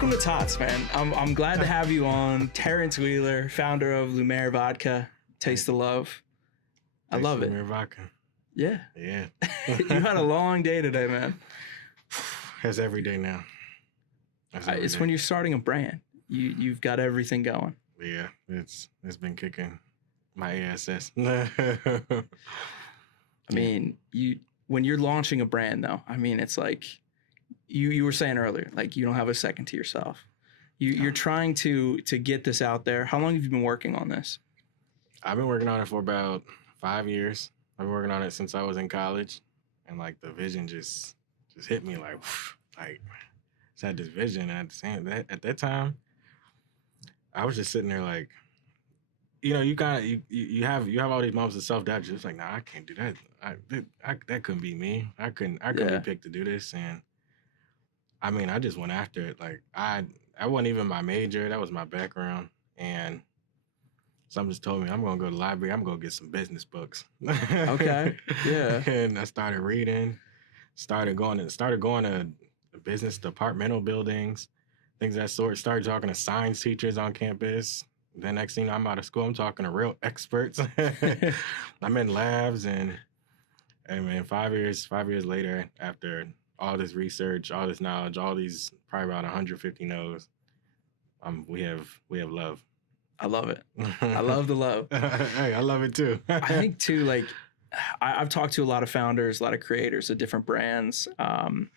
welcome to TOTs, man. I'm glad to have you on. Terrence Wheeler, founder of Lumiere Vodka. Taste the love. I love it. Lumiere Vodka. Yeah. Yeah. You had a long day today, man. That's every day now. It's when you're starting a brand. You've got everything going. Yeah, it's been kicking my ass. I mean, when you're launching a brand, though, I mean, it's like you were saying earlier, like you don't have a second to yourself. You're trying to get this out there. How long have you been working on this? I've been working on it for about 5 years. I've been working on it since I was in college, and like the vision just hit me like just had this vision. And at that time, I was just sitting there like, you know, you have all these moments of self-doubt. Just like, nah, I can't do that. That couldn't be me. I couldn't be picked to do this. And I mean, I just went after it. Like I wasn't even my major. That was my background. And something just told me I'm gonna go to the library. I'm gonna get some business books. Okay. Yeah. And I started reading. Started going to business departmental buildings, things of that sort. Started talking to science teachers on campus. Then next thing I'm out of school, I'm talking to real experts. I'm in labs, and man, 5 years later, after all this research, all this knowledge, all these probably about 150 no's, we have love. I love it. I love the love. Hey, I love it too. I think too, like I've talked to a lot of founders, a lot of creators of different brands.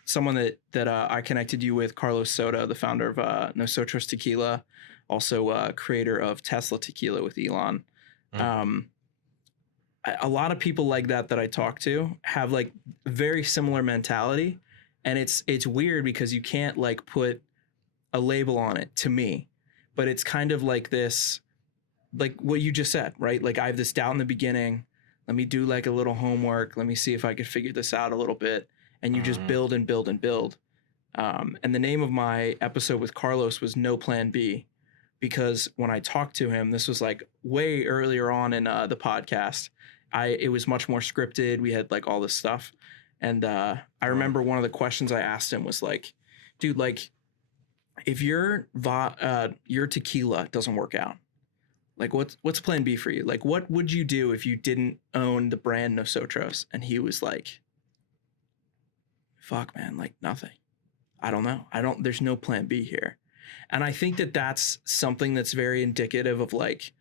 Someone that I connected you with, Carlos Soto, the founder of Nosotros Tequila, also creator of Tesla Tequila with Elon. A lot of people like that I talk to have like very similar mentality, and it's weird because you can't like put a label on it to me, but it's kind of like this, like what you just said, right? Like I have this doubt in the beginning. Let me do like a little homework. Let me see if I could figure this out a little bit. And you just build and build and build. And the name of my episode with Carlos was No Plan B, because when I talked to him, this was like way earlier on in the podcast. It was much more scripted. We had like all this stuff. And I remember one of the questions I asked him was like, dude, like if your tequila doesn't work out, like what's plan B for you? Like what would you do if you didn't own the brand Nosotros? And he was like, fuck man, like nothing. I don't know. There's no plan B here. And I think that's something that's very indicative of like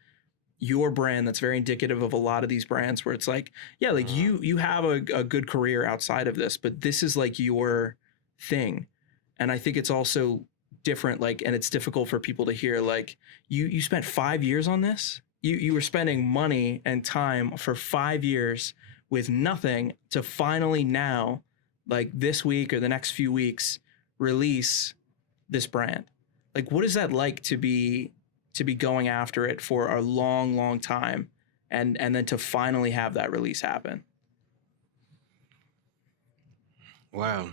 your brand. That's very indicative of a lot of these brands where it's like, yeah, like you have a good career outside of this, but this is like your thing. And I think it's also different, like, and it's difficult for people to hear, like you spent 5 years on this. You were spending money and time for 5 years with nothing to finally now, like this week or the next few weeks, release this brand. Like, what is that like to be going after it for a long time and then to finally have that release happen? Wow.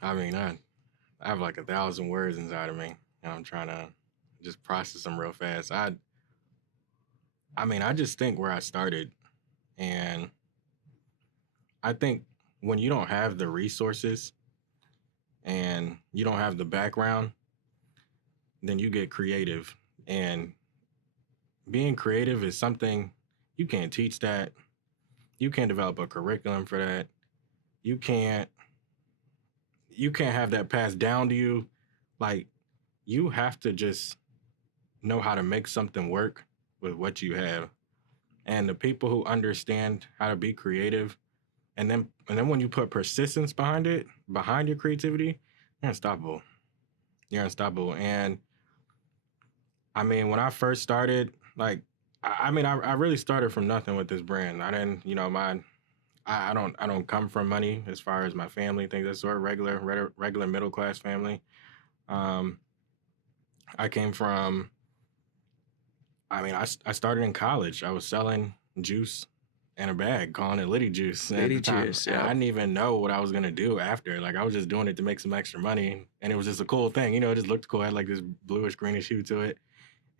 I mean, I have like 1,000 words inside of me, and I'm trying to just process them real fast. I just think where I started, and I think when you don't have the resources and you don't have the background, then you get creative. And being creative is something you can't teach that. You can't develop a curriculum for that. You can't have that passed down to you. Like, you have to just know how to make something work with what you have. And the people who understand how to be creative, and then when you put persistence behind it, behind your creativity, you're unstoppable. You're unstoppable. And I mean, when I first started, like, I really started from nothing with this brand. I didn't, you know, I don't come from money as far as my family, things that sort, regular middle class family. I came from, I started in college. I was selling juice in a bag, calling it Liddy juice. Liddy juice, yeah. I didn't even know what I was gonna do after. Like, I was just doing it to make some extra money, and it was just a cool thing. You know, it just looked cool. It had like this bluish greenish hue to it.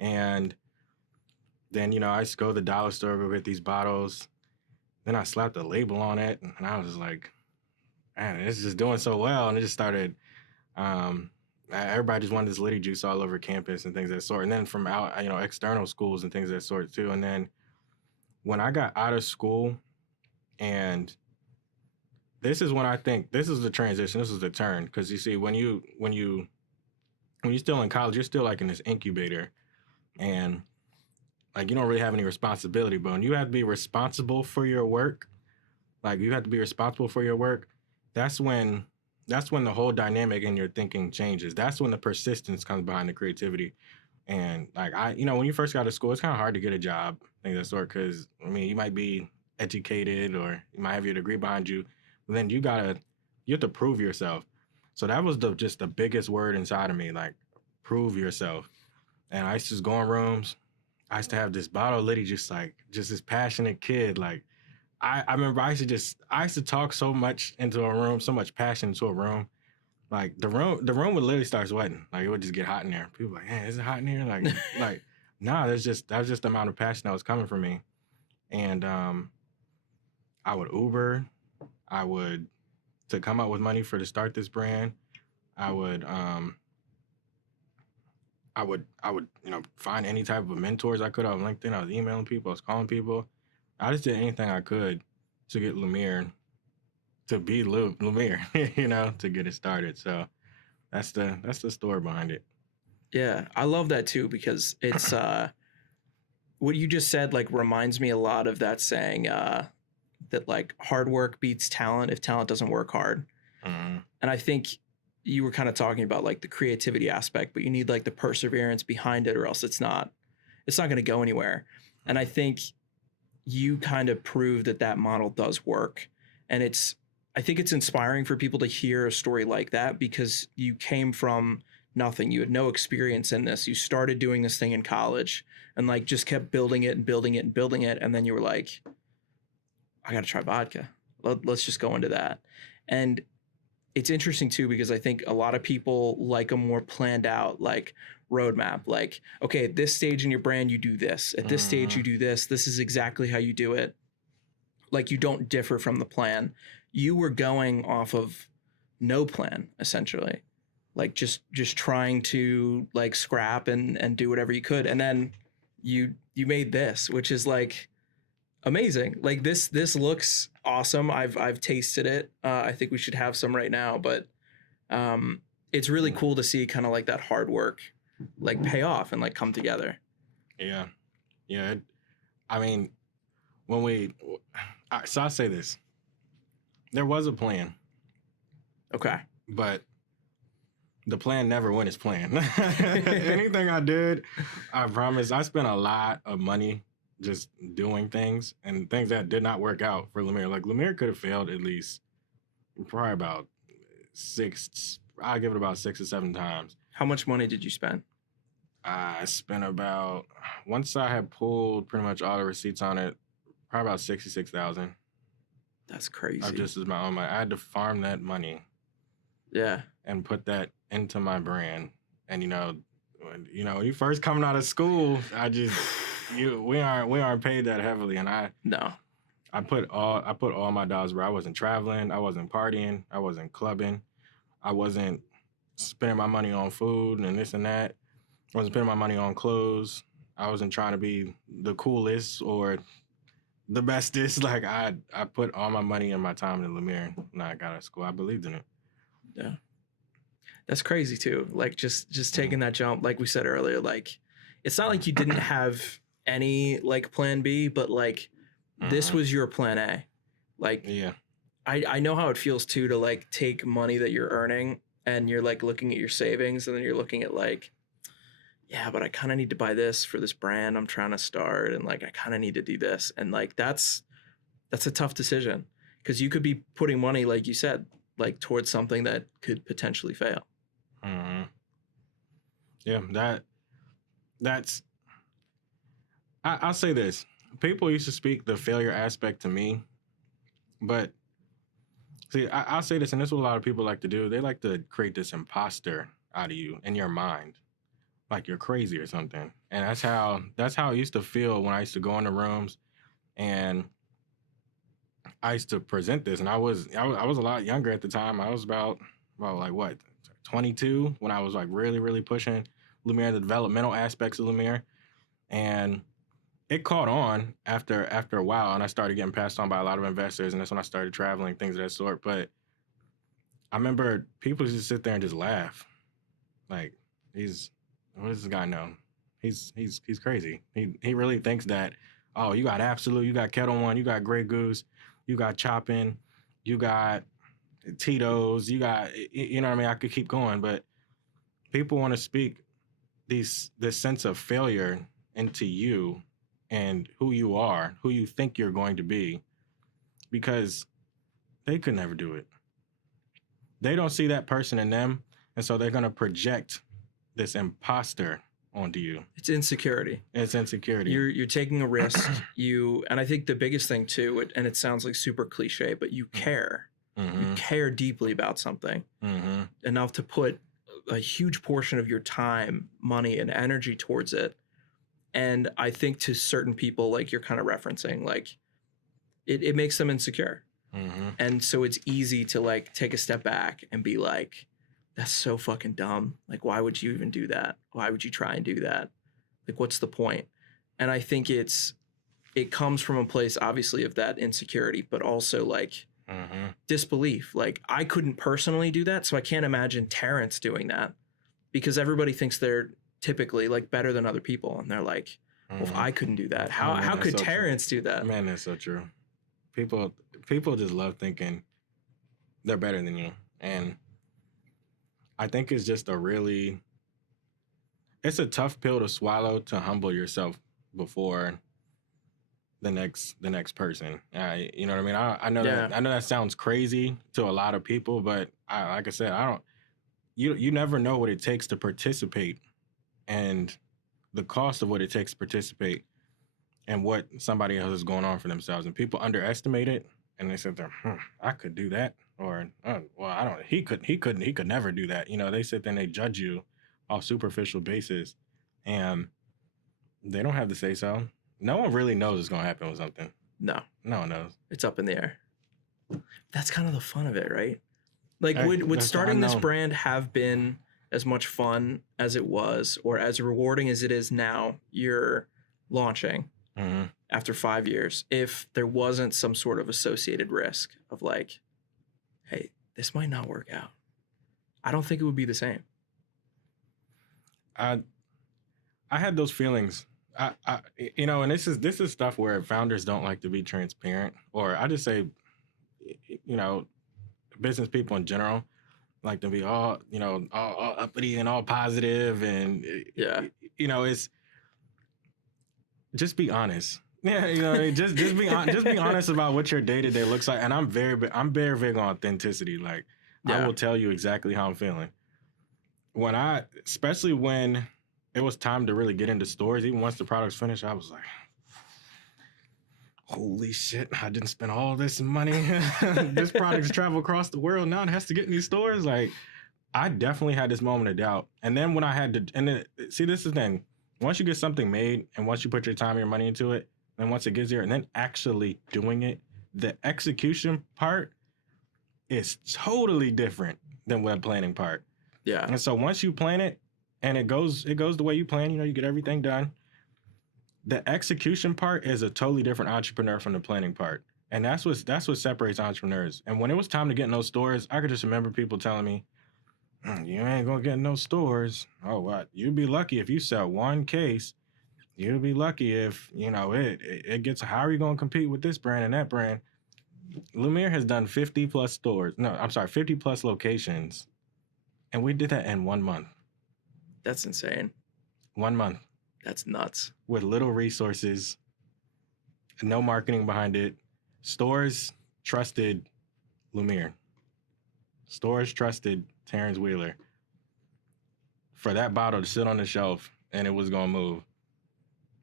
And then, you know, I used to go to the dollar store, go get these bottles. Then I slapped a label on it, and I was just like, man, it's just doing so well. And it just started everybody just wanted this Liddy juice all over campus and things of that sort. And then from out, external schools and things of that sort too. And then when I got out of school, and this is when I think this is the transition, this is the turn. Because you see, when you're still in college, you're still like in this incubator, and like you don't really have any responsibility. But when you have to be responsible for your work, like you have to be responsible for your work, that's when the whole dynamic in your thinking changes. That's when the persistence comes behind the creativity. And like when you first got to school, it's kind of hard to get a job, things of that sort. Because I mean, you might be educated or you might have your degree behind you, but then you have to prove yourself. So that was just the biggest word inside of me, like prove yourself. And I used to just go in rooms. I used to have this bottle of Liddy, just this passionate kid. Like I remember I used to talk so much into a room, so much passion into a room. Like the room would literally start sweating. Like it would just get hot in there. People were like, "Man, is it hot in here?" Like, nah. That was just the amount of passion that was coming from me. And I would Uber. To come up with money to start this brand. I would find any type of mentors I could on LinkedIn. I was emailing people. I was calling people. I just did anything I could to get Lumiere to be Lumiere, to get it started. So that's the story behind it. Yeah, I love that too, because it's what you just said like reminds me a lot of that saying that like hard work beats talent if talent doesn't work hard. Mm-hmm. And I think you were kind of talking about like the creativity aspect, but you need like the perseverance behind it, or else it's not going to go anywhere. And I think you kind of prove that model does work. And I think it's inspiring for people to hear a story like that, because you came from nothing. You had no experience in this. You started doing this thing in college and like just kept building it and building it and building it. And then you were like, I got to try vodka. Let's just go into that. And it's interesting too, because I think a lot of people like a more planned out like roadmap. Like, okay, at this stage in your brand, you do this. At this stage, you do this. This is exactly how you do it. Like you don't differ from the plan. You were going off of no plan, essentially. Like just trying to like scrap and do whatever you could. And then you made this, which is like amazing. Like this looks awesome. I've tasted it. I think we should have some right now, but it's really cool to see kind of like that hard work like pay off and like come together. Yeah. I mean, so I'll say this. There was a plan. Okay. But the plan never went as planned. Anything I did, I promise, I spent a lot of money just doing things and things that did not work out for Lumiere. Like Lumiere could have failed at least probably about I'll give it about 6 or 7 times. How much money did you spend? I spent about, once I had pulled pretty much all the receipts on it, probably about $66,000. That's crazy. Of just as my own money. I had to farm that money. Yeah. And put that into my brand. And when you first coming out of school, we aren't paid that heavily, and I put all my dollars where I wasn't traveling, I wasn't partying, I wasn't clubbing, I wasn't spending my money on food and this and that. I wasn't spending my money on clothes. I wasn't trying to be the coolest or the bestest. Like I put all my money and my time in Lumiere when I got out of school. I believed in it. Yeah. That's crazy too. Like just taking that jump, like we said earlier, like it's not like you didn't have any like plan B, but like this was your plan A. Like, yeah, I know how it feels too to like take money that you're earning and you're like looking at your savings and then you're looking at like, yeah, but I kind of need to buy this for this brand I'm trying to start, and like I kind of need to do this, and like that's a tough decision, because you could be putting money, like you said, like towards something that could potentially fail. Mm-hmm. Yeah, that's. I'll say this: people used to speak the failure aspect to me, but see, I'll say this, and this is what a lot of people like to do. They like to create this imposter out of you in your mind, like you're crazy or something. And that's how it used to feel when I used to go into rooms, and I used to present this. And I was a lot younger at the time. I was about like what, 22 when I was like really, really pushing Lumiere, the developmental aspects of Lumiere. And it caught on after a while, and I started getting passed on by a lot of investors, and that's when I started traveling, things of that sort. But I remember people just sit there and just laugh. Like, what does this guy know? He's crazy. He really thinks that, oh, you got Absolute, you got Kettle One, you got Grey Goose, you got Choppin', you got Tito's, you got, you know what I mean? I could keep going, but people want to speak this sense of failure into you and who you are, who you think you're going to be, because they could never do it. They don't see that person in them, and so they're going to project this imposter onto you. It's insecurity. It's insecurity. You're taking a risk. And I think the biggest thing too, and it sounds like super cliche, but you care. Mm-hmm. You care deeply about something enough to put a huge portion of your time, money, and energy towards it. And I think to certain people, like you're kind of referencing, like it makes them insecure. And so it's easy to like take a step back and be like, that's so fucking dumb. Like, why would you even do that? Why would you try and do that? Like, what's the point? And I think it comes from a place, obviously, of that insecurity, but also like disbelief. Like, I couldn't personally do that, so I can't imagine Terrence doing that, because everybody thinks they're typically like better than other people, and they're like, well, if I couldn't do that, how could so Terrence do that? Man, that's so true. People just love thinking they're better than you, and I think it's just it's a tough pill to swallow, to humble yourself before the next person. You know what I mean? I know that sounds crazy to a lot of people, but like I said, you never know what it takes to participate, and the cost of what it takes to participate, and what somebody else is going on for themselves. And people underestimate it, and they sit there, I could do that. Or, well, I don't, he could never do that. You know, they sit there and they judge you off superficial basis, and they don't have to say so. No one really knows what's going to happen with something. No one knows. It's up in the air. That's kind of the fun of it, right? Like, would starting this brand have been as much fun as it was, or as rewarding as it is now, you're launching after 5 years, if there wasn't some sort of associated risk of like, hey, this might not work out? I don't think it would be the same. I had those feelings. You know, and this is stuff where founders don't like to be transparent, or I just say, you know, business people in general like to be all uppity and all positive, and you know, it's just be honest. Yeah, you know, just be honest about what your day-to-day looks like. And I'm very big on authenticity. Like, I will tell you exactly how I'm feeling. Especially when it was time to really get into stores, even once the product's finished, I was like, holy shit, I didn't spend all this money. This product's travel across the world. Now it has to get in these stores. Like, I definitely had this moment of doubt. And then when I had to, and then, see, this is the thing. Once you get something made, and once you put your time and your money into it, and once it gets here, and then actually doing it, the execution part is totally different than the planning part. Yeah. And so once you plan it, and it goes the way you plan, you know, you get everything done. The execution part is a totally different entrepreneur from the planning part. And that's what separates entrepreneurs. And when it was time to get in those stores, I could just remember people telling me, you ain't gonna get in those stores. Oh, what? You'd be lucky if you sell one case. You'd be lucky if, you know, it gets, how are you going to compete with this brand and that brand? Lumiere has done 50 plus stores. No, I'm sorry, 50 plus locations. And we did that in 1 month. That's insane. 1 month. That's nuts. With little resources, no marketing behind it. Stores trusted Lumiere. Stores trusted Terrence Wheeler for that bottle to sit on the shelf and it was going to move.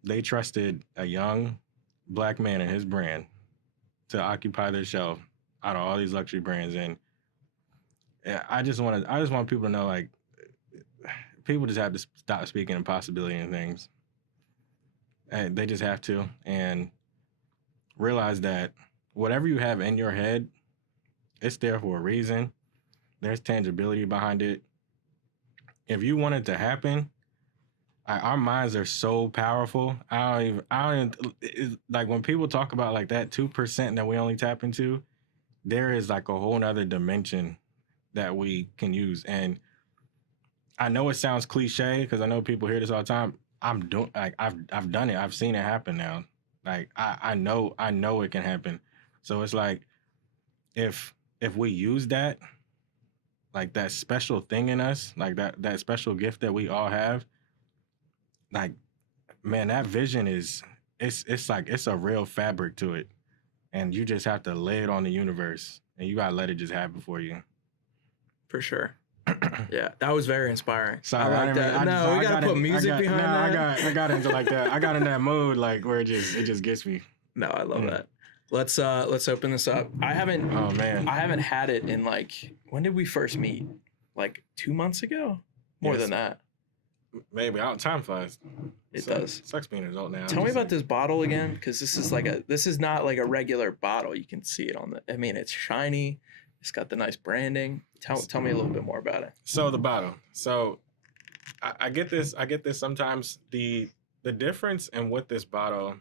They trusted a young black man and his brand to occupy their shelf out of all these luxury brands. And I just want people to know, like, people just have to stop speaking impossibility and things. And they just have to, and realize that whatever you have in your head, it's there for a reason. There's tangibility behind it. if you want it to happen, our minds are so powerful. I don't even like when people talk about like that 2% that we only tap into. There is like a whole nother dimension that we can use, and I know it sounds cliche because I know people hear this all the time. I've done it. I've seen it happen now. Like I know it can happen. So it's like if we use that, like that special thing in us, like that special gift that we all have, like man, that vision is it's like it's a real fabric to it. And you just have to lay it on the universe and you gotta let it just happen for you. For sure. Yeah, that was very inspiring. Sorry, I like that. No, we gotta put music behind that. I got into like that. I got in that mood like where it just gets me. No, I love that. Let's open this up. I haven't had it in like, when did we first meet? Like 2 months ago? More than that. Maybe. Time flies. It does. Sucks being an adult now. Tell me about this bottle again, because this is not like a regular bottle. You can see it on the. I mean, it's shiny. It's got the nice branding. Tell me a little bit more about it. So the bottle. So I get this. Sometimes the difference in what this bottle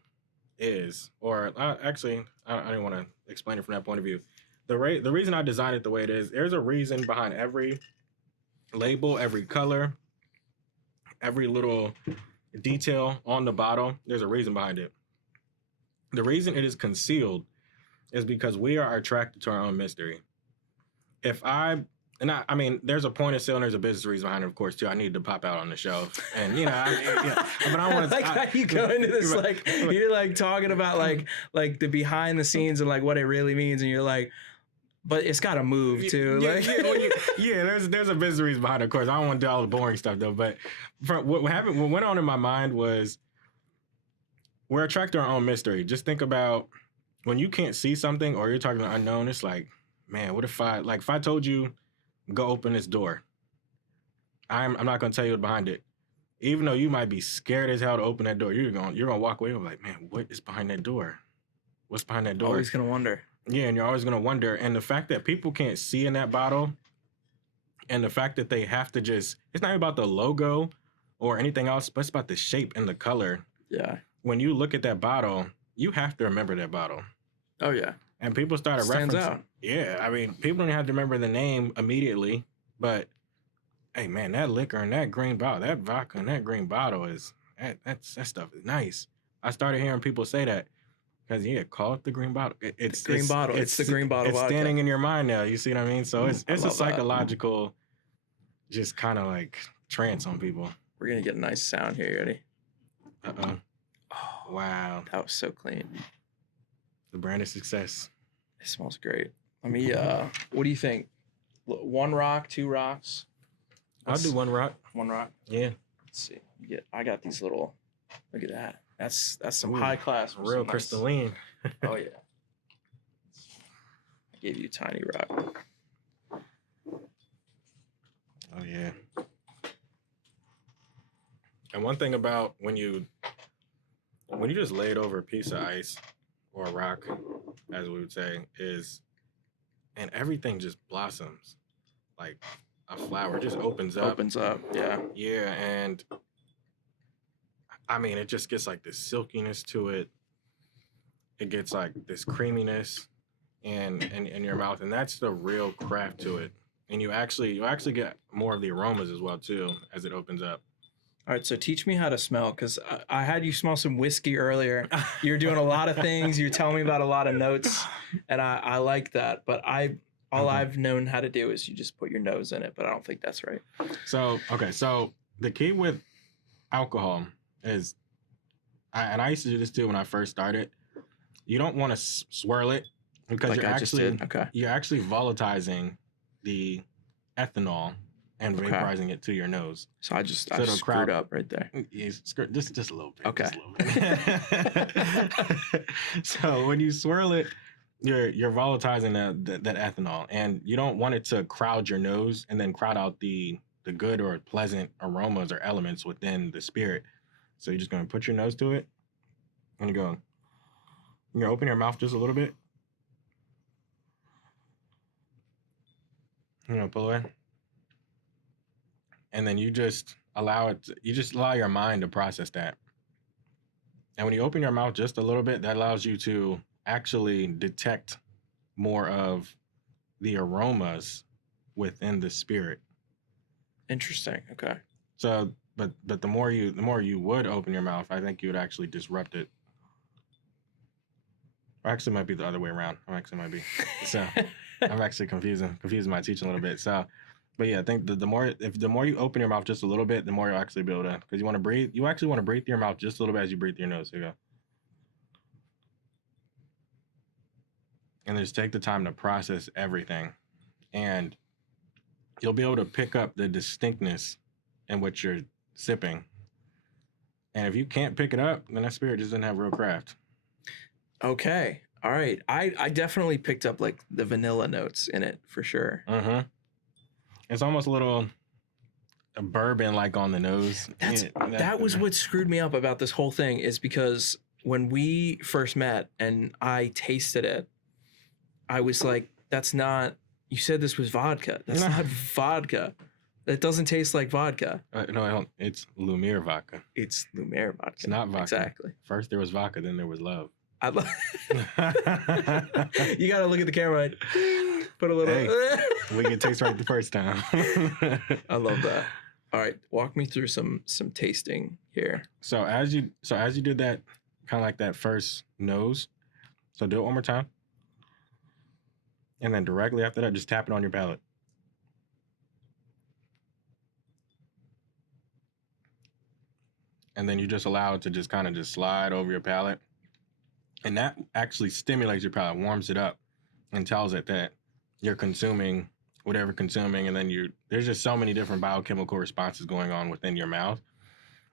is, or actually, I didn't want to explain it from that point of view. The reason I designed it the way it is, there's a reason behind every label, every color, every little detail on the bottle. There's a reason behind it. The reason it is concealed is because we are attracted to our own mystery. I mean, there's a point of sale and there's a business reason behind it, of course, too. I need to pop out on the shelf. And, but I want to... like how you go into this, like, you're, like, talking about, like the behind the scenes and, like, what it really means. And you're like, but it's got to move, too. There's a business reason behind it, of course. I don't want to do all the boring stuff, though. But what went on in my mind was we're attracted to our own mystery. Just think about when you can't see something or you're talking to the unknown, it's like, man, what if I told you, go open this door. I'm not going to tell you what's behind it. Even though you might be scared as hell to open that door, you're going to walk away and be like, man, what is behind that door? What's behind that door? Always going to wonder. Yeah, and you're always going to wonder. And the fact that people can't see in that bottle and the fact that they have to it's not about the logo or anything else, but it's about the shape and the color. Yeah. When you look at that bottle, you have to remember that bottle. Oh, yeah. And people started Stands referencing. out. Yeah, I mean, people don't have to remember the name immediately, but hey, man, that liquor and that green bottle, that vodka and that green bottle that stuff is nice. I started hearing people say that because call it the green bottle. It's the green bottle. It's the green bottle. It's vodka. standing in your mind now. You see what I mean? So it's a psychological, just kind of like trance on people. We're gonna get a nice sound here. You ready? Oh, wow, that was so clean. The brand of success. It smells great. Let me, what do you think? 1 rock, 2 rocks? I'll do 1 rock. 1 rock? Yeah. Let's see. I got these little, look at that. That's some high class. Real crystalline. Oh, yeah. I gave you a tiny rock. Oh, yeah. And one thing about when you just lay it over a piece of ice or a rock, as we would say, and everything just blossoms like a flower. It just opens up. Yeah. Yeah, and I mean, it just gets like this silkiness to it. It gets like this creaminess in your mouth, and that's the real craft to it. And you actually get more of the aromas as well too as it opens up. All right, so teach me how to smell, because I had you smell some whiskey earlier. You're doing a lot of things. You're telling me about a lot of notes, and I like that. But all I've known how to do is you just put your nose in it, but I don't think that's right. So the key with alcohol is, and I used to do this too when I first started, you don't want to swirl it because you're actually volatilizing the ethanol and vaporizing it to your nose. So I screwed up right there. Yeah, just a little bit. Okay. Just a little bit. So when you swirl it, you're volatilizing that ethanol, and you don't want it to crowd your nose and then crowd out the good or pleasant aromas or elements within the spirit. So you're just going to put your nose to it, and you're going to open your mouth just a little bit. You're going to pull away. and then you just allow your mind to process that. And when you open your mouth just a little bit, that allows you to actually detect more of the aromas within the spirit. Interesting. Okay. So, but the more you would open your mouth, I think you would actually disrupt it. Or actually, it might be the other way around. So I'm actually confusing my teaching a little bit. So, but yeah, I think the more you open your mouth just a little bit, the more you'll actually be able to, because you want to breathe. You actually want to breathe through your mouth just a little bit as you breathe through your nose. Here you go. And just take the time to process everything, and you'll be able to pick up the distinctness in what you're sipping. And if you can't pick it up, then that spirit just doesn't have real craft. Okay. All right. I definitely picked up like the vanilla notes in it for sure. Mm-hmm. It's almost a little bourbon like on the nose. That was what screwed me up about this whole thing, is because when we first met and I tasted it, I was like, that's not, you said this was vodka. That's not vodka. It doesn't taste like vodka. No, I don't. It's Lumiere Vodka. It's Lumiere Vodka. It's not vodka. Exactly. First there was vodka, then there was love. You gotta look at the camera and put a little. Hey, we can taste right the first time. I love that. All right, walk me through some tasting here. So as you did that, kind of like that first nose. So do it one more time, and then directly after that, just tap it on your palate. And then you just allow it to just kind of just slide over your palate. And that actually stimulates your palate, warms it up, and tells it that you're consuming whatever consuming. And then there's just so many different biochemical responses going on within your mouth.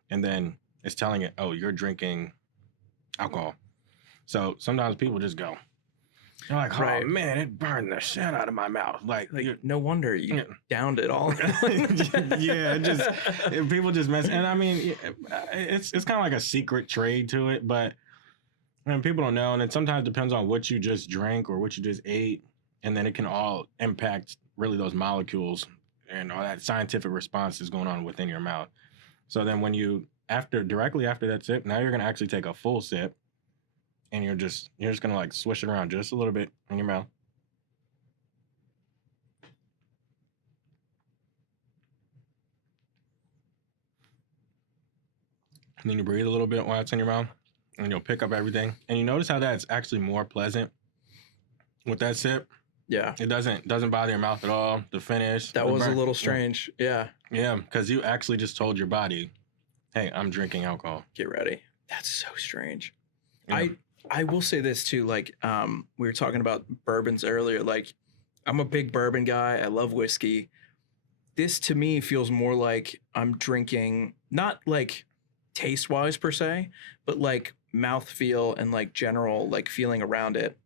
And then it's telling it, oh, you're drinking alcohol. So sometimes people just go, they're like, oh man, it burned the shit out of my mouth. Like no wonder you downed it all. Yeah, people just mess. And I mean, it's kind of like a secret trade to it, but people don't know. And it sometimes depends on what you just drank or what you just ate. And then it can all impact really those molecules and all that scientific response is going on within your mouth. So then when directly after that sip, now you're going to actually take a full sip. And you're just going to like swish it around just a little bit in your mouth. And then you breathe a little bit while it's in your mouth. And you'll pick up everything. And you notice how that's actually more pleasant with that sip. Yeah. It doesn't bother your mouth at all. The finish. That was a little strange. Yeah. Yeah, because you actually just told your body, hey, I'm drinking alcohol. Get ready. That's so strange. Yeah. I will say this too, like we were talking about bourbons earlier. Like I'm a big bourbon guy. I love whiskey. This to me feels more like I'm drinking, not like taste wise per se, but like mouthfeel and like general like feeling around it.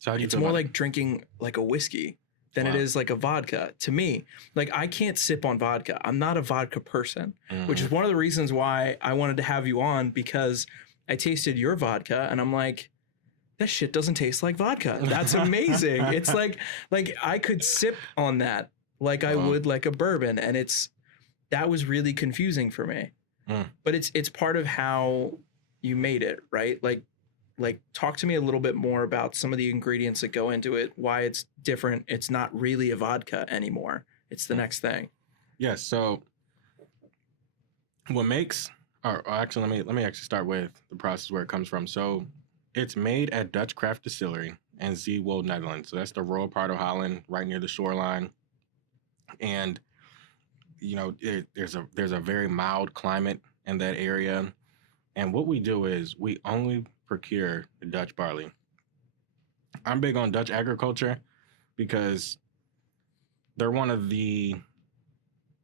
So how do you it's more like drinking like a whiskey than it is like a vodka to me. Like I can't sip on vodka. I'm not a vodka person, which is one of the reasons why I wanted to have you on, because I tasted your vodka and I'm like, that shit doesn't taste like vodka. That's amazing. It's like I could sip on that like I would like a bourbon, and that was really confusing for me. But it's part of how you made it, right? Like talk to me a little bit more about some of the ingredients that go into it, why it's different. It's not really a vodka anymore. It's the next thing. Yes. So what makes, or actually, let me actually start with the process where it comes from. So it's made at Dutch Craft Distillery in Zeewold, Netherlands. So that's the rural part of Holland, right near the shoreline. And you know, there's a very mild climate in that area. And what we do is we only procure the Dutch barley. I'm big on Dutch agriculture because they're one of the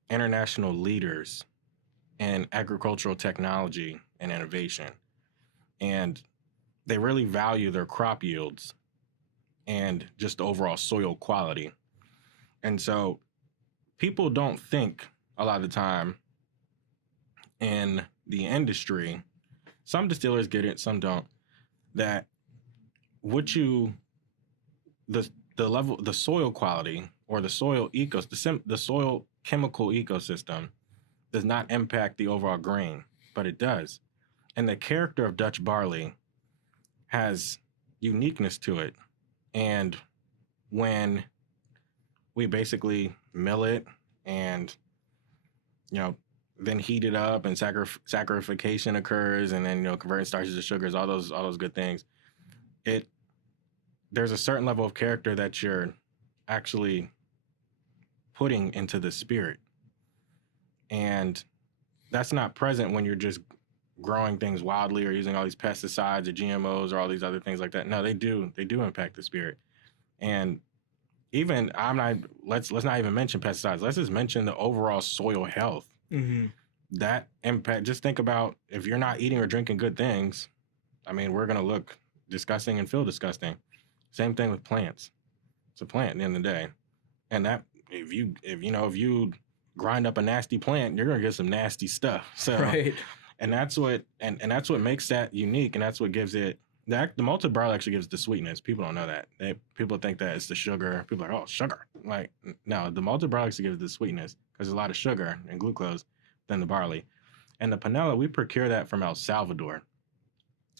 international leaders in agricultural technology and innovation. And they really value their crop yields and just the overall soil quality. And so people don't think a lot of the time in the industry, some distillers get it, some don't, that the level, the soil quality or the soil the soil chemical ecosystem does not impact the overall grain, but it does. And the character of Dutch barley has uniqueness to it. And when we basically mill it and, then heat it up and saccharification occurs, and then, converting starches to sugars, all those good things, there's a certain level of character that you're actually putting into the spirit. And that's not present when you're just growing things wildly or using all these pesticides or GMOs or all these other things like that. No, they do impact the spirit. And even let's not even mention pesticides. Let's just mention the overall soil health. Mm-hmm. That impact, just think about if you're not eating or drinking good things, I mean, we're going to look disgusting and feel disgusting. Same thing with plants. It's a plant at the end of the day. And that, if you grind up a nasty plant, you're going to get some nasty stuff. So, right. And that's what makes that unique. And that's what gives it, the malted barley actually gives the sweetness. People don't know that. People think that it's the sugar. People are like, oh, sugar. Like, no, the malted barley actually gives the sweetness because there's a lot of sugar and glucose than the barley. And the panela, we procure that from El Salvador.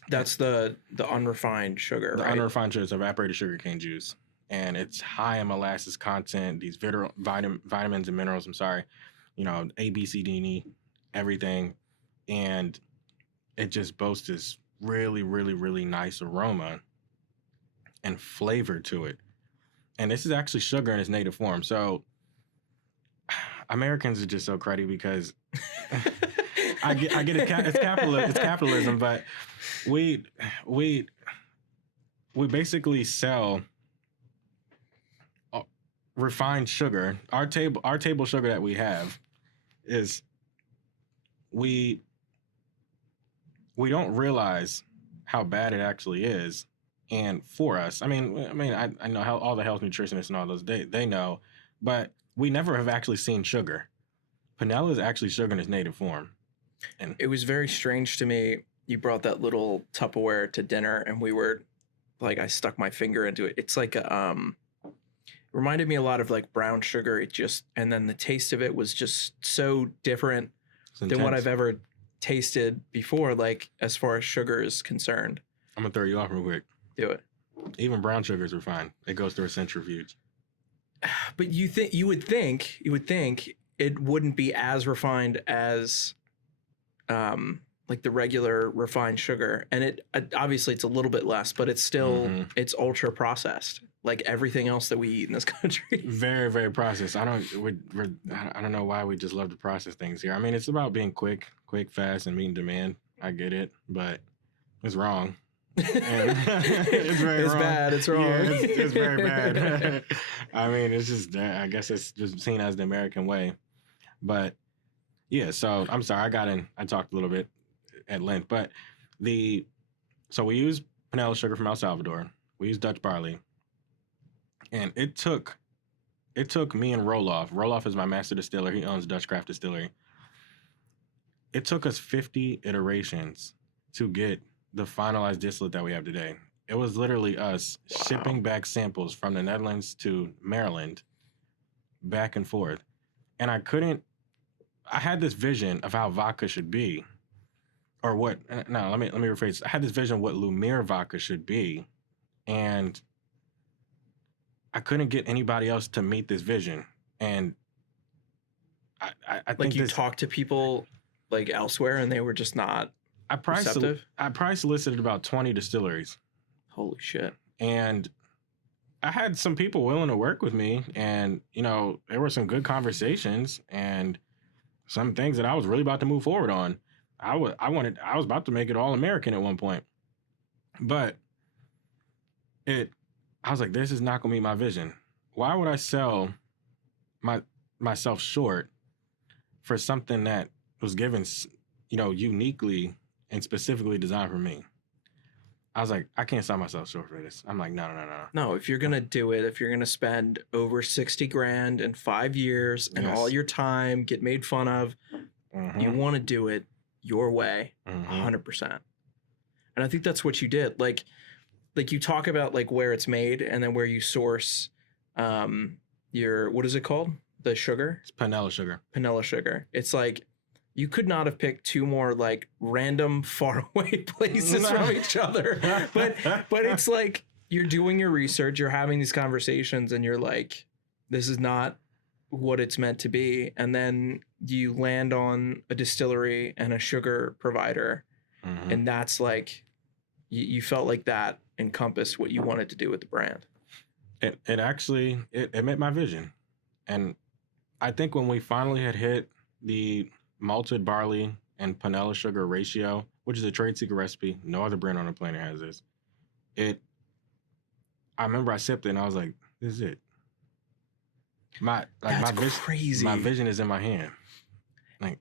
That's the unrefined sugar, the right? Unrefined sugar is evaporated sugarcane juice. And it's high in molasses content, these vitamins and minerals, A, B, C, D, and E, everything. And it just boasts this really, really, really nice aroma and flavor to it. And this is actually sugar in its native form. So Americans are just so cruddy because I get it's capitalism, but we basically sell refined sugar. Our table sugar that we have is we don't realize how bad it actually is. And for us, I know how all the health nutritionists and all those, they know, but we never have actually seen sugar. Panela is actually sugar in its native form. And it was very strange to me. You brought that little Tupperware to dinner, and we were like, I stuck my finger into it. It's like reminded me a lot of like brown sugar. And then the taste of it was just so different than what I've ever tasted before, like as far as sugar is concerned. I'm gonna throw you off real quick. Do it. Even brown sugar is refined. It goes through a centrifuge. But you would think it wouldn't be as refined as like the regular refined sugar, and it obviously it's a little bit less, but it's still it's ultra processed, like everything else that we eat in this country. Very, very processed. I don't know why we just love to process things here. I mean, it's about being quick, fast, and meeting demand. I get it, but it's wrong. It's wrong. Bad. It's wrong. Yeah, it's very bad. I mean, it's just, I guess it's just seen as the American way. But yeah, so I'm sorry, I talked a little bit at length, but so we use panela sugar from El Salvador. We use Dutch barley. And it took me and Roloff. Roloff is my master distiller. He owns Dutch Craft Distillery. It took us 50 iterations to get the finalized distillate that we have today. It was literally us shipping back samples from the Netherlands to Maryland, back and forth. And I had this vision of how vodka should be, or what, no, let me rephrase. I had this vision of what Lumiere Vodka should be, and I couldn't get anybody else to meet this vision. And I think like you talked to people like elsewhere and they were just not receptive? I probably solicited about 20 distilleries. Holy shit. And I had some people willing to work with me, and, there were some good conversations and some things that I was really about to move forward on. I was about to make it all American at one point, but I was like, this is not going to meet my vision. Why would I sell myself short for something that was given, uniquely and specifically designed for me? I was like, I can't sell myself short for this. I'm like, no. No, if you're going to do it, if you're going to spend over 60 grand in 5 years and all your time, get made fun of, you want to do it your way, 100%. And I think that's what you did. Like you talk about like where it's made and then where you source your, what is it called? the sugar, It's vanilla sugar. vanilla sugar. It's like you could not have picked two more like random far away places from each other. But it's like you're doing your research, you're having these conversations, and you're like, this is not what it's meant to be. And then you land on a distillery and a sugar provider, and that's like you felt like that encompassed what you wanted to do with the brand. It actually it met my vision, and I think when we finally had hit the malted barley and vanilla sugar ratio, which is a trade secret recipe, no other brand on the planet has this. I remember I sipped it and I was like, "This is it." Crazy. My vision is in my hand. Like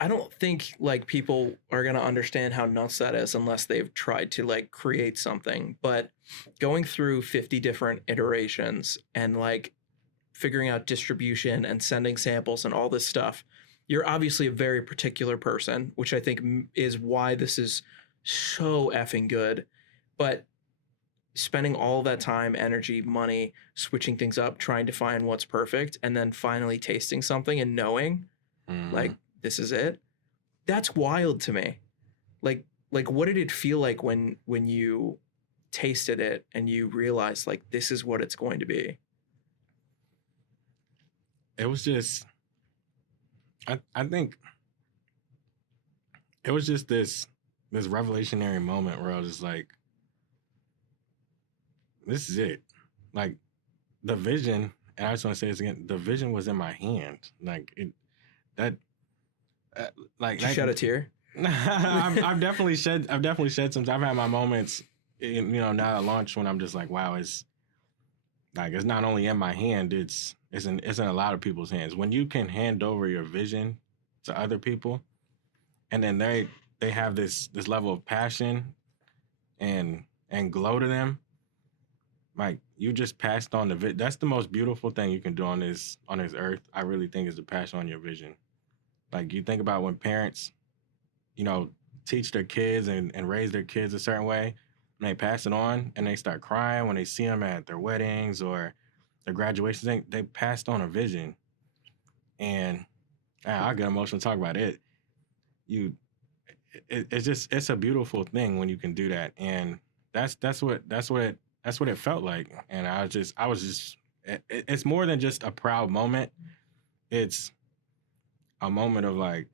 I don't think like people are going to understand how nuts that is unless they've tried to like create something. But going through 50 different iterations and like figuring out distribution and sending samples and all this stuff, you're obviously a very particular person, which I think is why this is so effing good. But spending all that time, energy, money, switching things up, trying to find what's perfect, and then finally tasting something and knowing like, this is it. That's wild to me. Like what did it feel like when you tasted it and you realized like this is what it's going to be? it was just, I think it was just this revelationary moment where I was just like, this is it. Like the vision, and I just want to say this again, the vision was in my hand. Like like Did you shed a tear? I've definitely shed some. I've had my moments, now at launch when I'm just like, wow, it's not only in my hand, it's in a lot of people's hands. When you can hand over your vision to other people, and then they have this level of passion and glow to them, like you just passed on the that's the most beautiful thing you can do on this earth. I really think is to pass on your vision. Like you think about when parents, teach their kids and raise their kids a certain way, and they pass it on, and they start crying when they see them at their weddings or their graduations. They passed on a vision, and I get emotional talking about it. It's a beautiful thing when you can do that, and that's what it felt like. And I was just it's more than just a proud moment. It's a moment of like,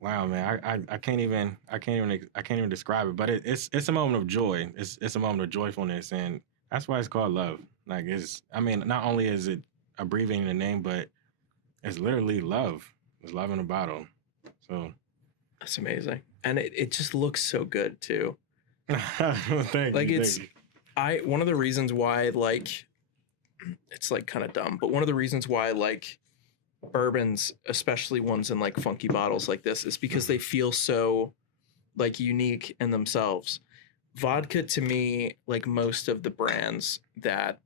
wow, man, I can't even describe it, but it's a moment of joy. It's a moment of joyfulness, and that's why it's called love. Like not only is it abbreviating the name, but it's literally love. It's love in a bottle. So that's amazing, and it just looks so good too. Thank you. One of the reasons why like it's like kind of dumb, but one of the reasons why like bourbons, especially ones in like funky bottles like this, is because they feel so like unique in themselves. Vodka to me, like most of the brands that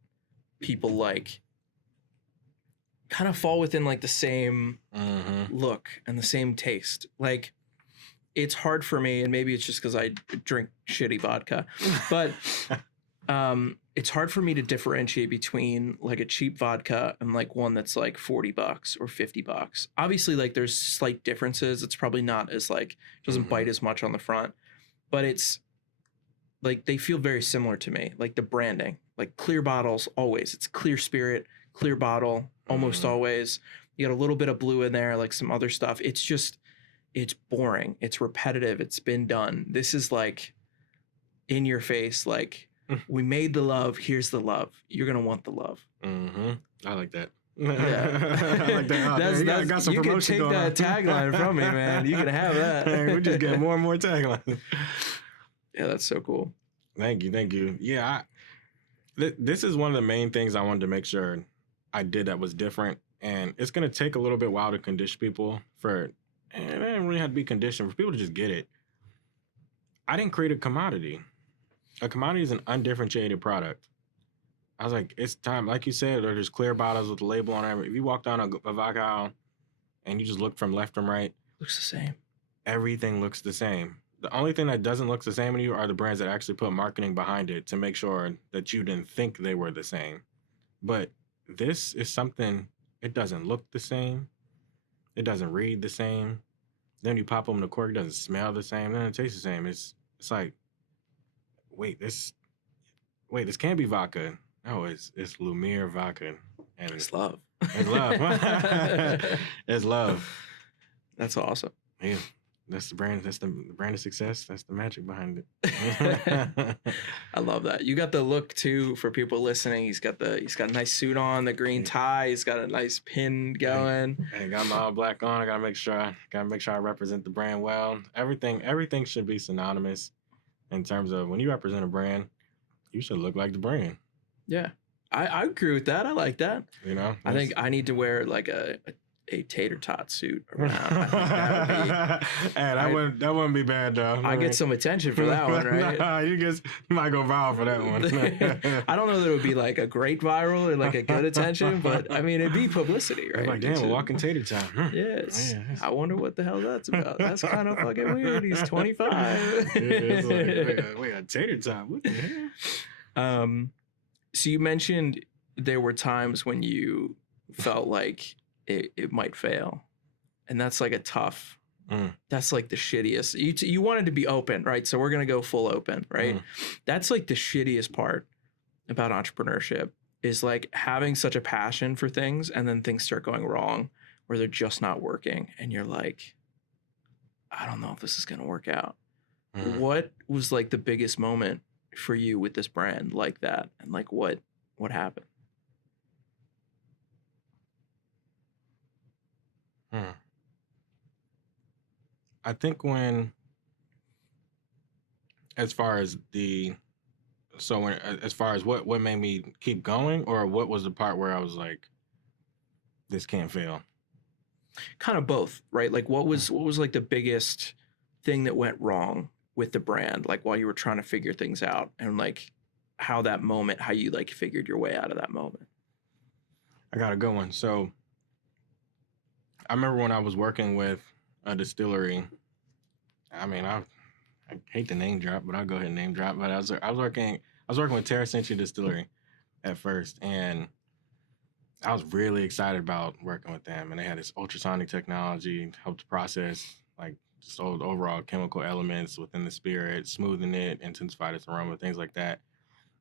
people like, kind of fall within like the same look and the same taste. Like it's hard for me, and maybe it's just because I drink shitty vodka, but it's hard for me to differentiate between like a cheap vodka and like one that's like $40 or $50. Obviously, like there's slight differences. It's probably not as like, doesn't bite as much on the front, but it's like they feel very similar to me. Like the branding, like clear bottles, always. It's clear spirit, clear bottle, almost always. You got a little bit of blue in there, like some other stuff. It's just, it's boring. It's repetitive. It's been done. This is like in your face, like, we made the love. Here's the love. You're gonna want the love. I like that. Yeah, I like that. Got some you can take that tagline from me, man. You can have that. We're just getting more and more taglines. Yeah, that's so cool. Thank you. Yeah, this is one of the main things I wanted to make sure I did that was different, and it's gonna take a little bit while to condition people it didn't really have to be conditioned for people to just get it. I didn't create a commodity. A commodity is an undifferentiated product. I was like, it's time. Like you said, there's clear bottles with the label on it. If you walk down a vodka aisle and you just look from left and right, looks the same. Everything looks the same. The only thing that doesn't look the same to you are the brands that actually put marketing behind it to make sure that you didn't think they were the same. But this is something, it doesn't look the same. It doesn't read the same. Then you pop open the cork, it doesn't smell the same. Then it tastes the same. It's like, wait, this can't be vodka. No, it's Lumiere Vodka. And It's love. It's love. It's love. That's awesome. Yeah. That's the brand. That's the brand of success. That's the magic behind it. I love that. You got the look too for people listening. He's got a nice suit on, the green tie. He's got a nice pin going. Hey, got my all black on. I gotta make sure I represent the brand well. Everything should be synonymous in terms of when you represent a brand, you should look like the brand. Yeah, I agree with that. I like that. You know, I think I need to wear like a tater tot suit around. I think that would be. That wouldn't be bad though. I get some attention for that one, right? Nah, you might go viral for that one. I don't know that it would be like a great viral or like a good attention, but I mean it'd be publicity, right? Like, damn, a walking tater tot. Yes. Yeah, I wonder what the hell that's about. That's kind of fucking weird. He's 25. It's like, wait, a tater tot? What the hell? So you mentioned there were times when you felt like it might fail, and that's like a tough. That's like the shittiest. You wanted to be open, right? So we're gonna go full open, right? That's like the shittiest part about entrepreneurship is like having such a passion for things, and then things start going wrong, where they're just not working, and you're like, I don't know if this is gonna work out. What was like the biggest moment for you with this brand like that, and like what happened? I think as far as what made me keep going, or what was the part where I was like, this can't fail? Kind of both, right? Like what was like the biggest thing that went wrong with the brand, like while you were trying to figure things out, and like how you like figured your way out of that moment? I got a good one. So I remember when I was working with a distillery. I mean, I hate to name drop, but I'll go ahead and name drop. But I was working with Terrence Distillery at first, and I was really excited about working with them. And they had this ultrasonic technology to help process like just overall chemical elements within the spirit, smoothing it, intensify its aroma, things like that.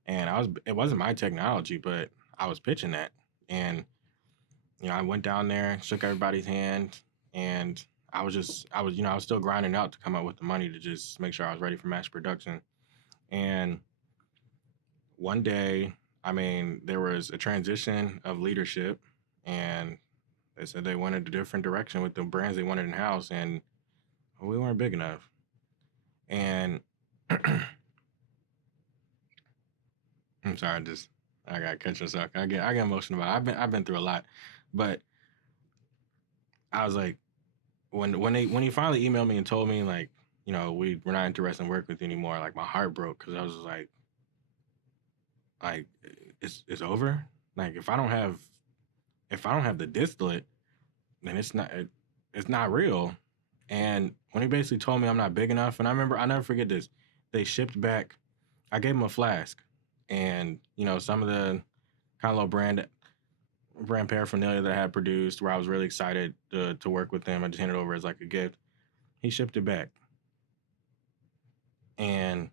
And it wasn't my technology, but I was pitching that. And I went down there, shook everybody's hand, and I was still grinding out to come up with the money to just make sure I was ready for mass production. And one day, I mean, there was a transition of leadership, and they said they wanted a different direction with the brands they wanted in-house, and we weren't big enough. And I'm sorry, I got to catch myself. I get emotional about it. I've been through a lot. But I was like, when he finally emailed me and told me like, we're not interested in working with you anymore, like my heart broke, because I was like it's over. Like if I don't have the distillate, then it's not real. And when he basically told me I'm not big enough, and I'll never forget this. They shipped back. I gave him a flask, and some of the kind of little brand paraphernalia that I had produced, where I was really excited to work with them. I just handed it over as like a gift. He shipped it back. And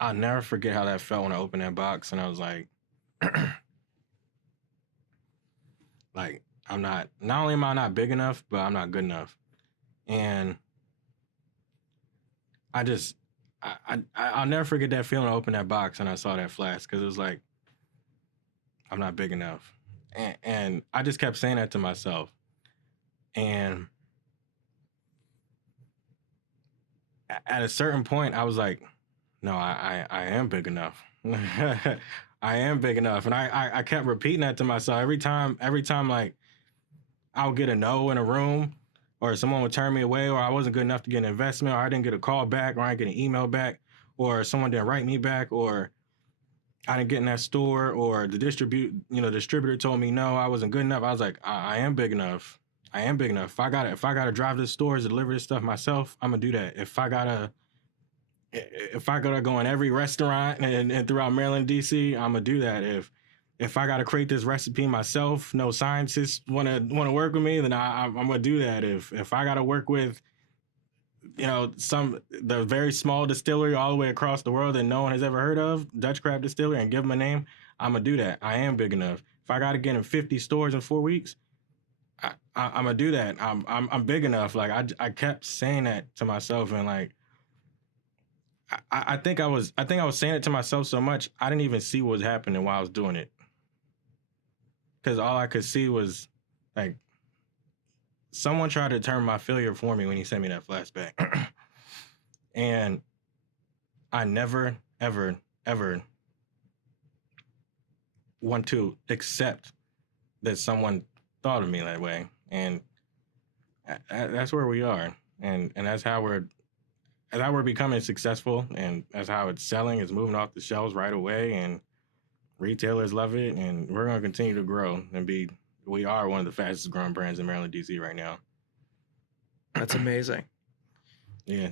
I'll never forget how that felt when I opened that box, and I was like, like, not only am I not big enough, but I'm not good enough. And I'll never forget that feeling. I opened that box and I saw that flask, because it was like, I'm not big enough. And I just kept saying that to myself. And at a certain point, I was like, no, I am big enough. I am big enough. And I kept repeating that to myself every time, like, I would get a no in a room, or someone would turn me away, or I wasn't good enough to get an investment, or I didn't get a call back, or I didn't get an email back, or someone didn't write me back, or I didn't get in that store, or the distributor told me no, I wasn't good enough. I was like, I am big enough. I am big enough. If I gotta drive to the stores to deliver this stuff myself, I'm gonna do that. If I gotta go in every restaurant and throughout Maryland, DC, I'm gonna do that. if I gotta create this recipe myself, no scientists wanna work with me, then I'm gonna do that. If I gotta work with, the very small distillery all the way across the world that no one has ever heard of, Dutch Craft Distillery, and give them a name, I'm gonna do that. I am big enough. If I gotta get in 50 stores in 4 weeks, I'm gonna do that. I'm big enough. Like I kept saying that to myself, and like I think I was saying it to myself so much I didn't even see what was happening while I was doing it, because all I could see was like someone tried to turn my failure for me when he sent me that flashback, and I never ever ever want to accept that someone thought of me that way, and that's where we are, and that's how we're becoming successful, and that's how it's selling. It's moving off the shelves right away, and retailers love it, and we're going to continue to grow and we are one of the fastest growing brands in Maryland, DC right now. That's amazing. Yeah.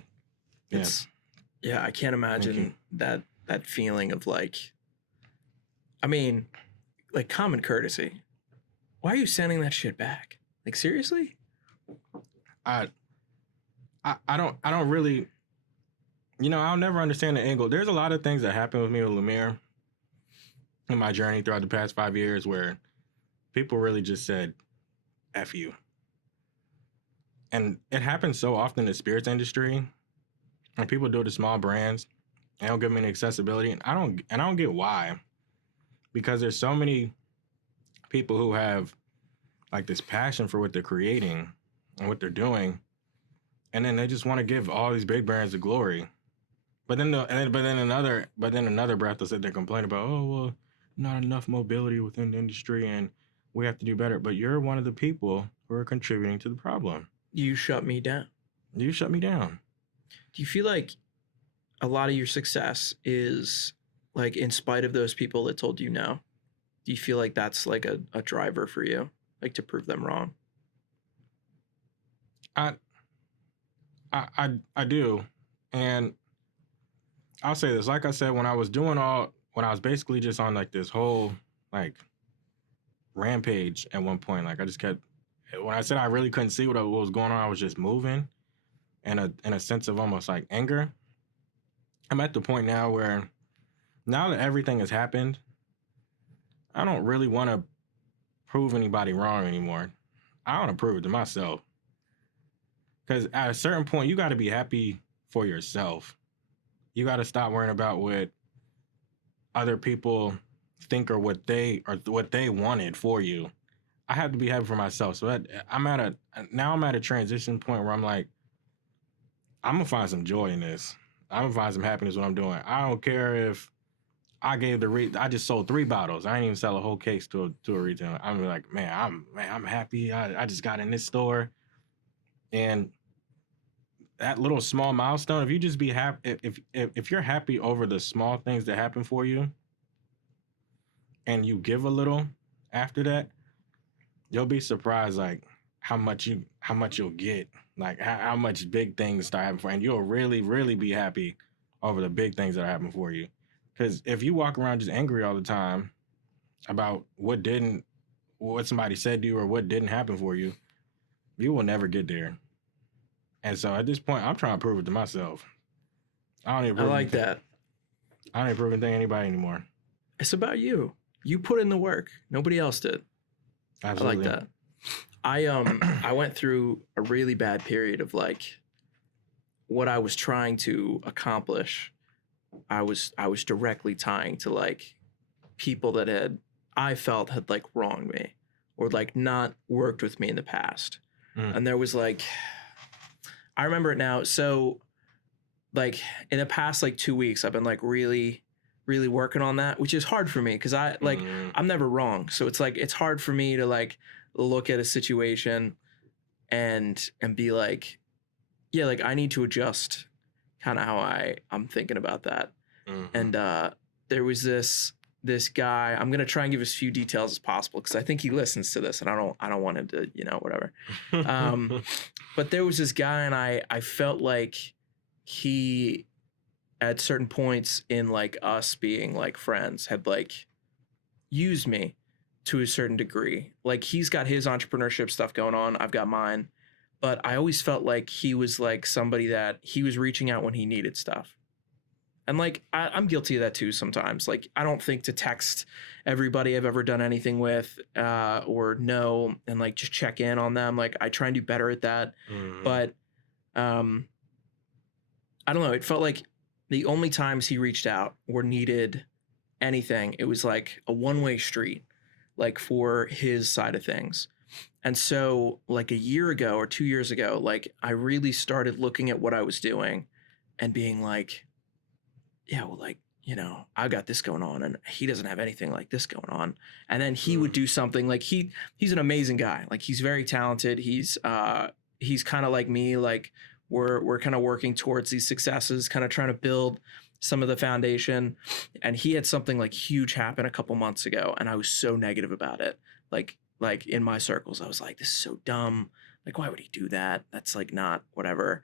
Yeah, I can't imagine that feeling of like, I mean, like common courtesy. Why are you sending that shit back? Like, seriously? I don't really, I'll never understand the angle. There's a lot of things that happened with me with Lumiere in my journey throughout the past 5 years where people really just said, F you. And it happens so often in the spirits industry, and people do it to small brands. They don't give them any accessibility, and I don't get why, because there's so many people who have like this passion for what they're creating and what they're doing, and then they just want to give all these big brands the glory. But then another breath they'll sit there and complain about, oh well, not enough mobility within the industry, and we have to do better. But you're one of the people who are contributing to the problem. You shut me down. You shut me down. Do you feel like a lot of your success is like in spite of those people that told you no? Do you feel like that's like a driver for you, like to prove them wrong? I do, and I'll say this. Like I said, when I was basically just on like this whole like rampage at one point, like I just kept. When I said I really couldn't see what was going on, I was just moving, in a sense of almost like anger. I'm at the point now where, now that everything has happened, I don't really want to prove anybody wrong anymore. I want to prove it to myself. Because at a certain point, you got to be happy for yourself. You got to stop worrying about what other people think or what they wanted for you. I have to be happy for myself. So I'm at a transition point where I'm like, I'm gonna find some joy in this. I'm gonna find some happiness in what I'm doing. I don't care if I gave I just sold 3 bottles. I didn't even sell a whole case to a retailer. I'm like, man, I'm happy. I just got in this store, and that little small milestone. If you just be happy, if you're happy over the small things that happen for you, and you give a little after that, you'll be surprised like how much you'll get, like how much big things start happening for you, and you'll really, really be happy over the big things that are happening for you. Because if you walk around just angry all the time about what somebody said to you or what didn't happen for you, you will never get there. And so at this point, I'm trying to prove it to myself. I like that. I don't even prove anything to anybody anymore. It's about you. You put in the work. Nobody else did. Absolutely. I like that. I went through a really bad period of like what I was trying to accomplish. I was directly tying to like people that I felt had like wronged me or like not worked with me in the past. And there was like, I remember it now. So like in the past like 2 weeks, I've been like really, really working on that, which is hard for me because I'm never wrong. So it's like, it's hard for me to like look at a situation and be like, yeah, like I need to adjust kind of how I'm thinking about that. And there was this guy, I'm going to try and give as few details as possible because I think he listens to this and I don't want him to, whatever. But there was this guy and I felt like he, at certain points in like us being like friends, had like used me to a certain degree. Like he's got his entrepreneurship stuff going on, I've got mine, but I always felt like he was like somebody that he was reaching out when he needed stuff. And like I'm guilty of that too sometimes. Like I don't think to text everybody I've ever done anything with or know and like just check in on them. Like I try and do better at that. But um I don't know. It felt like the only times he reached out or needed anything, it was like a one-way street, like for his side of things. And so, like a year ago or 2 years ago, like I really started looking at what I was doing and being like, yeah, well, like, you know, I got this going on and he doesn't have anything like this going on. And then he would do something like he's an amazing guy. Like he's very talented. He's kind of like me. Like we're kind of working towards these successes, kind of trying to build some of the foundation. And he had something like huge happen a couple months ago, and I was so negative about it. Like in my circles, I was like, this is so dumb. Like, why would he do that? That's like not whatever.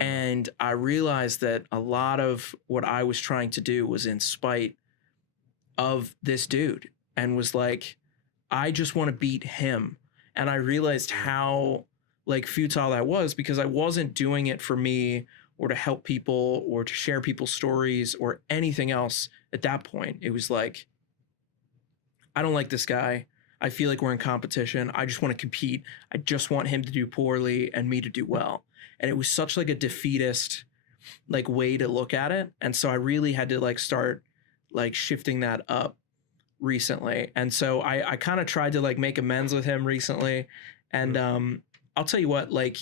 And I realized that a lot of what I was trying to do was in spite of this dude, and was like, I just want to beat him. And I realized how like futile that was, because I wasn't doing it for me or to help people or to share people's stories or anything else at that point. It was like, I don't like this guy. I feel like we're in competition. I just want to compete. I just want him to do poorly and me to do well. And it was such like a defeatist like way to look at it. And so I really had to like start like shifting that up recently. And so I kind of tried to like make amends with him recently. And I'll tell you what, like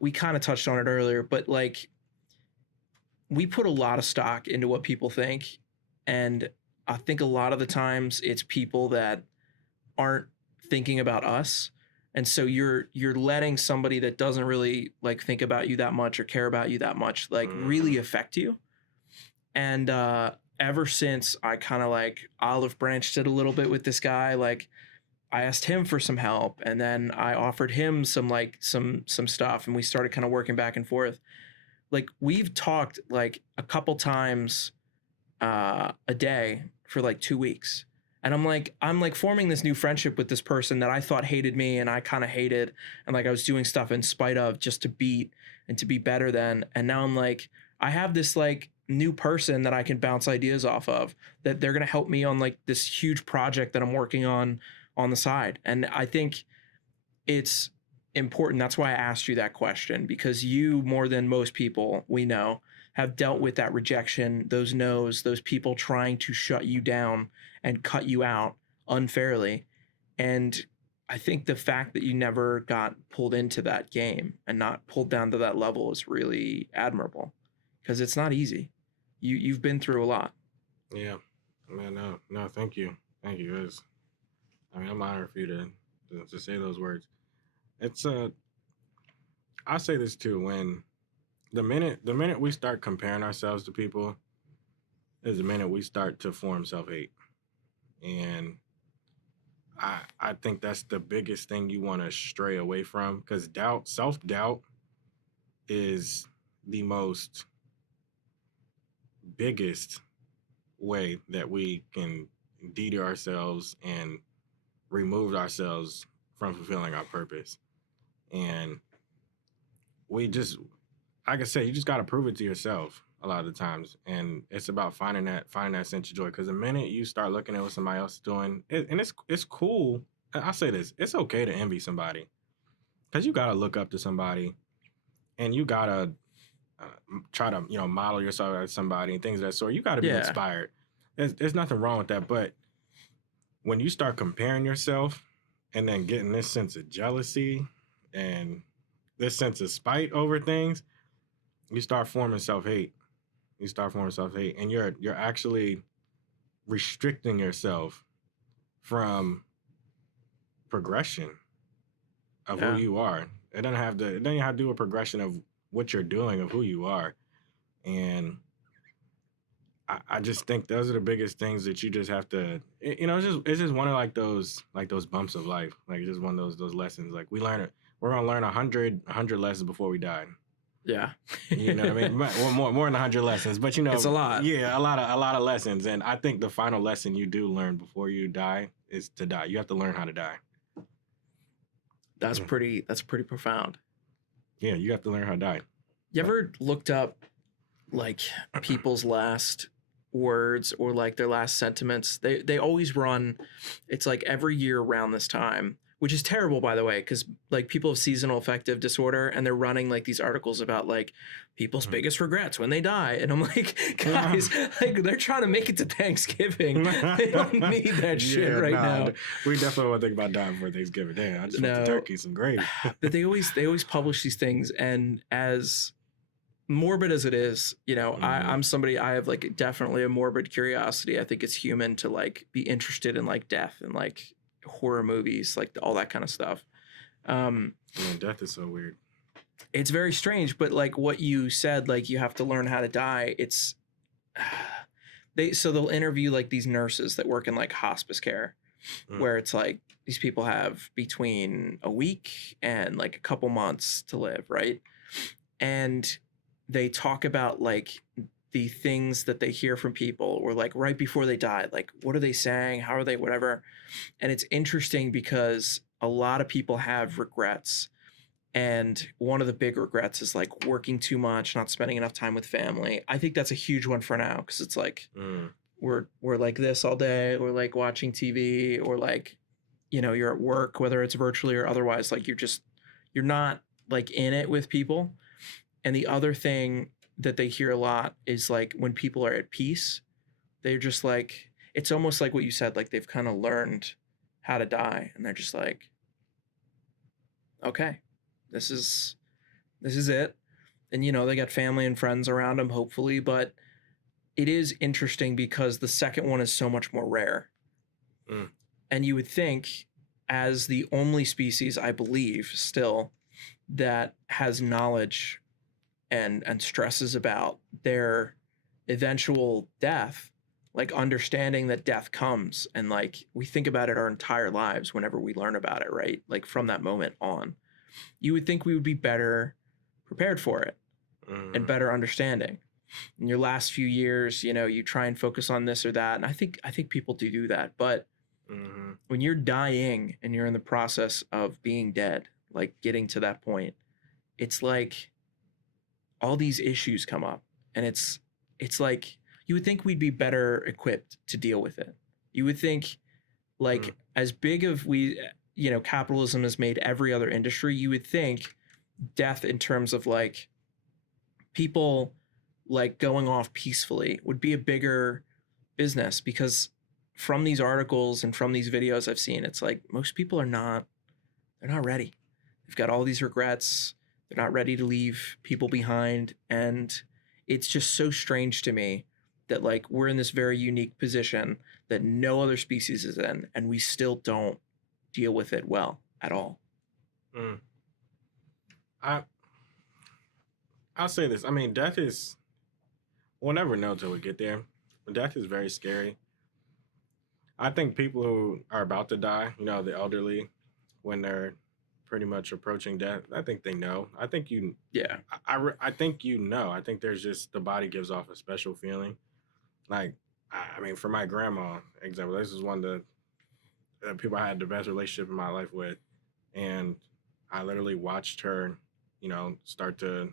we kind of touched on it earlier, but like we put a lot of stock into what people think. And I think a lot of the times it's people that aren't thinking about us. And so you're letting somebody that doesn't really like think about you that much or care about you that much like really affect you. And ever since I kind of like olive branched it a little bit with this guy, like I asked him for some help, and then I offered him some like some stuff, and we started kind of working back and forth. Like we've talked like a couple times a day for like 2 weeks. And I'm like forming this new friendship with this person that I thought hated me and I kind of hated, and like I was doing stuff in spite of just to beat and to be better than. And now I'm like, I have this like new person that I can bounce ideas off of, that they're going to help me on like this huge project that I'm working on the side. And I think it's important. That's why I asked you that question, because you, more than most people we know, have dealt with that rejection, those no's, those people trying to shut you down and cut you out unfairly. And I think the fact that you never got pulled into that game and not pulled down to that level is really admirable, because it's not easy. You've been through a lot. Yeah, man. No, thank you. I mean, I'm honored for you to say those words. It's I say this too. When the minute we start comparing ourselves to people is the minute we start to form self-hate. And I think that's the biggest thing you want to stray away from, because self-doubt is the most biggest way that we can deter ourselves and remove ourselves from fulfilling our purpose. And we just, like I said, you just got to prove it to yourself a lot of the times. And it's about finding that sense of joy. Because the minute you start looking at what somebody else is doing, and it's cool. I'll say this, it's okay to envy somebody, because you got to look up to somebody, and you got to try to, model yourself as somebody and things of that sort. You got to be inspired. There's nothing wrong with that. But when you start comparing yourself and then getting this sense of jealousy and this sense of spite over things, you start forming self-hate. And you're actually restricting yourself from progression of who you are. It doesn't have to do a progression of what you're doing, of who you are. And I just think those are the biggest things that you just have to, it's just one of like those bumps of life. Like it's just one of those lessons. Like we're going to learn 100 lessons before we die. Yeah. You know what I mean? Well, more than 100 lessons, but It's a lot. Yeah, a lot of lessons. And I think the final lesson you do learn before you die is to die. You have to learn how to die. That's pretty profound. Yeah, you have to learn how to die. You ever looked up like people's last words or like their last sentiments? They always run, it's like every year around this time, which is terrible, by the way, because like people have seasonal affective disorder and they're running like these articles about like people's biggest regrets when they die. And I'm like, guys, like they're trying to make it to Thanksgiving. They don't need that shit now. We definitely want to think about dying before Thanksgiving. Damn, I just want the turkey, some gravy. But they always publish these things, and as morbid as it is, you know, I'm somebody, I have like definitely a morbid curiosity. I think it's human to like be interested in like death and like horror movies, like all that kind of stuff. Death is so weird. It's very strange, but like what you said, like you have to learn how to die. It's they'll interview like these nurses that work in like hospice care, where it's like these people have between a week and like a couple months to live, right? And they talk about like the things that they hear from people, or like right before they died, like what are they saying, how are they, whatever. And it's interesting because a lot of people have regrets, and one of the big regrets is like working too much, not spending enough time with family. I think that's a huge one for now, because it's like we're like this all day, or like watching TV, or like, you know, you're at work, whether it's virtually or otherwise, like you're not like in it with people. And the other thing that they hear a lot is like when people are at peace, they're just like, it's almost like what you said, like they've kind of learned how to die, and they're just like, okay, this is it. And you know, they got family and friends around them, hopefully, but it is interesting because the second one is so much more rare. And you would think, as the only species, I believe still, that has knowledge and stresses about their eventual death, like understanding that death comes, and like we think about it our entire lives whenever we learn about it, right? Like from that moment on, you would think we would be better prepared for it and better understanding. In your last few years, you know, you try and focus on this or that, and I think people do that, but when you're dying and you're in the process of being dead, like getting to that point, it's like all these issues come up, and it's like you would think we'd be better equipped to deal with it. You would think, like, as big of you know, capitalism has made every other industry, you would think death in terms of like people like going off peacefully would be a bigger business, because from these articles and from these videos I've seen, it's like most people they're not ready. They've got all these regrets. They're not ready to leave people behind. And it's just so strange to me that like we're in this very unique position that no other species is in, and we still don't deal with it well at all. I'll say this. I mean, death is, we'll never know till we get there. But death is very scary. I think people who are about to die, you know, the elderly, when they're pretty much approaching death, I think they know. I think you. Yeah. I think you know. I think there's just, the body gives off a special feeling. Like, I mean, for my grandma, example, this is one of the people I had the best relationship in my life with, and I literally watched her, you know, start to,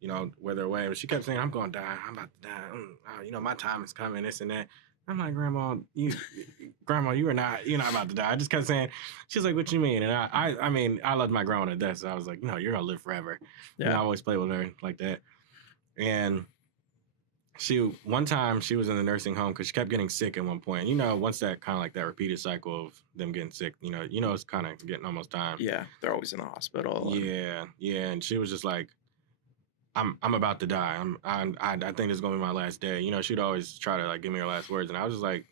you know, wither away. But she kept saying, "I'm going to die. I'm about to die. You know, my time is coming. This and that." I'm like, Grandma, you're not about to die. I just kept saying, she's like, "What you mean?" And I mean, I loved my grandma to death, so I was like, "No, you're gonna live forever." Yeah. And I always play with her like that. And one time she was in the nursing home because she kept getting sick at one point. You know, once that kind of like that repeated cycle of them getting sick, you know, it's kind of getting almost time. Yeah, they're always in the hospital. Yeah, and she was just like, I'm about to die. I think this is gonna be my last day. You know, she'd always try to like give me her last words, and I was just like,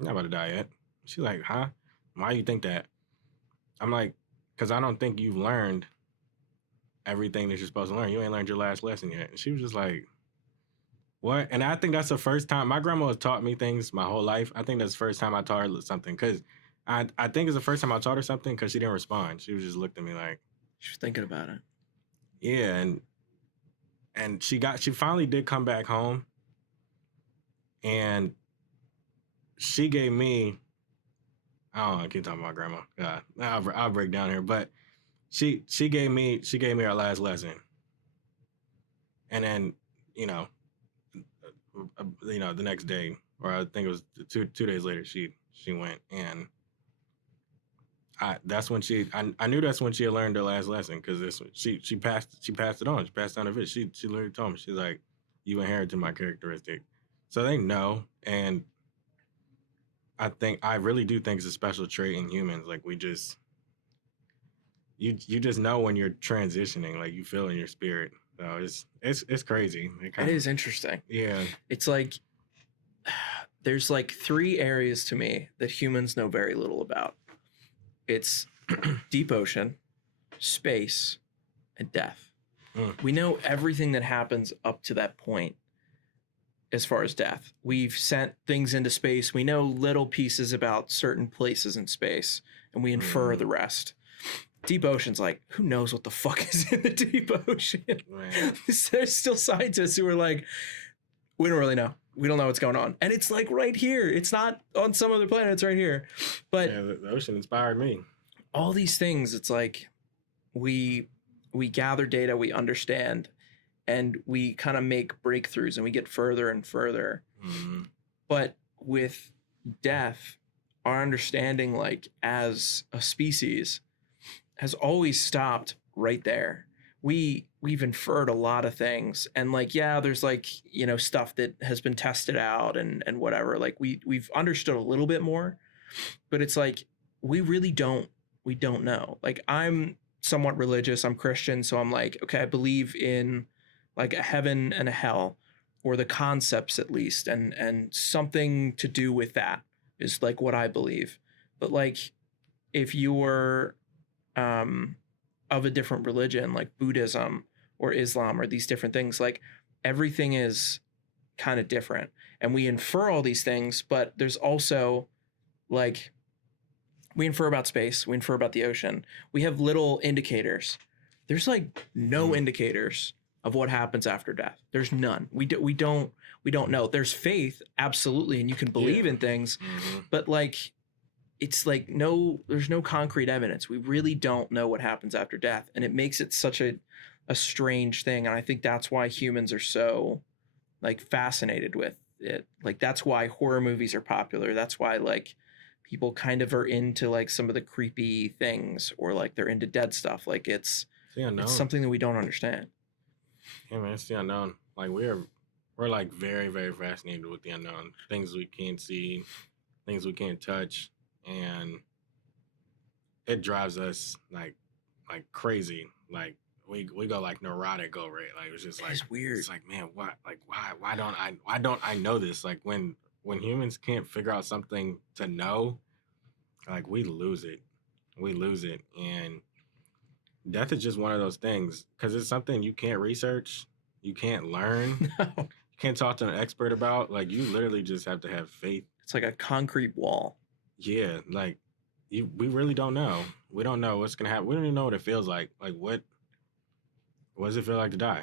"I'm not about to die yet." She's like, "Huh? Why do you think that?" I'm like, "Cause I don't think you've learned everything that you're supposed to learn. You ain't learned your last lesson yet." And she was just like, "What?" And I think that's the first time my grandma has taught me things my whole life. I think that's the first time I taught her something, cause I think it's the first time I taught her something because she didn't respond. She was just looked at me like she was thinking about it. Yeah, and and she finally did come back home, and she gave me, I don't know, I keep talking about grandma. I'll break down here, but she gave me our last lesson, and then the next day, or I think it was 2 days later, she went, and that's when I knew that's when she had learned her last lesson, because she passed it on. She passed down the vid. She literally told me, she's like, you inherited my characteristic. So they know, and I really do think it's a special trait in humans. Like, we just you just know when you're transitioning, like you feel in your spirit. So it's crazy. It is interesting. Yeah. It's like there's like 3 areas to me that humans know very little about. It's deep ocean, space, and death. We know everything that happens up to that point as far as death. We've sent things into space. We know little pieces about certain places in space, and we infer the rest. Deep ocean's like, who knows what the fuck is in the deep ocean? There's still scientists who are like, we don't really know. We don't know what's going on. And it's like right here. It's not on some other planet. It's right here. But yeah, the ocean inspired me. All these things, it's like we gather data, we understand, and we kind of make breakthroughs, and we get further and further. But with death, our understanding, like as a species, has always stopped right there. We've inferred a lot of things, and like, yeah, there's like, stuff that has been tested out and whatever. Like we've understood a little bit more, but it's like we don't know. Like, I'm somewhat religious, I'm Christian, so I'm like, okay, I believe in like a heaven and a hell, or the concepts at least, and something to do with that is like what I believe. But like, if you're of a different religion, like Buddhism or Islam or these different things, like everything is kind of different, and we infer all these things. But there's also like, we infer about space, we infer about the ocean, we have little indicators. There's like no indicators of what happens after death. There's none. We don't know. There's faith, absolutely, and you can believe in things, but like, it's like there's no concrete evidence. We really don't know what happens after death, and it makes it such a strange thing. And I think that's why humans are so like fascinated with it. Like, that's why horror movies are popular. That's why like people kind of are into like some of the creepy things, or like they're into dead stuff. Like it's something that we don't understand. Yeah, man, it's the unknown. Like we're like very, very fascinated with the unknown. Things we can't see, things we can't touch. And it drives us like crazy. Like we go like neurotic over it. Like, it's just like, it's weird. It's like, man, why don't I know this? Like when humans can't figure out something to know, like we lose it. And death is just one of those things, because it's something you can't research, you can't learn, you can't talk to an expert about. Like, you literally just have to have faith. It's like a concrete wall. Yeah, like we really don't know. We don't know what's gonna happen. We don't even know what it feels like. Like, what does it feel like to die?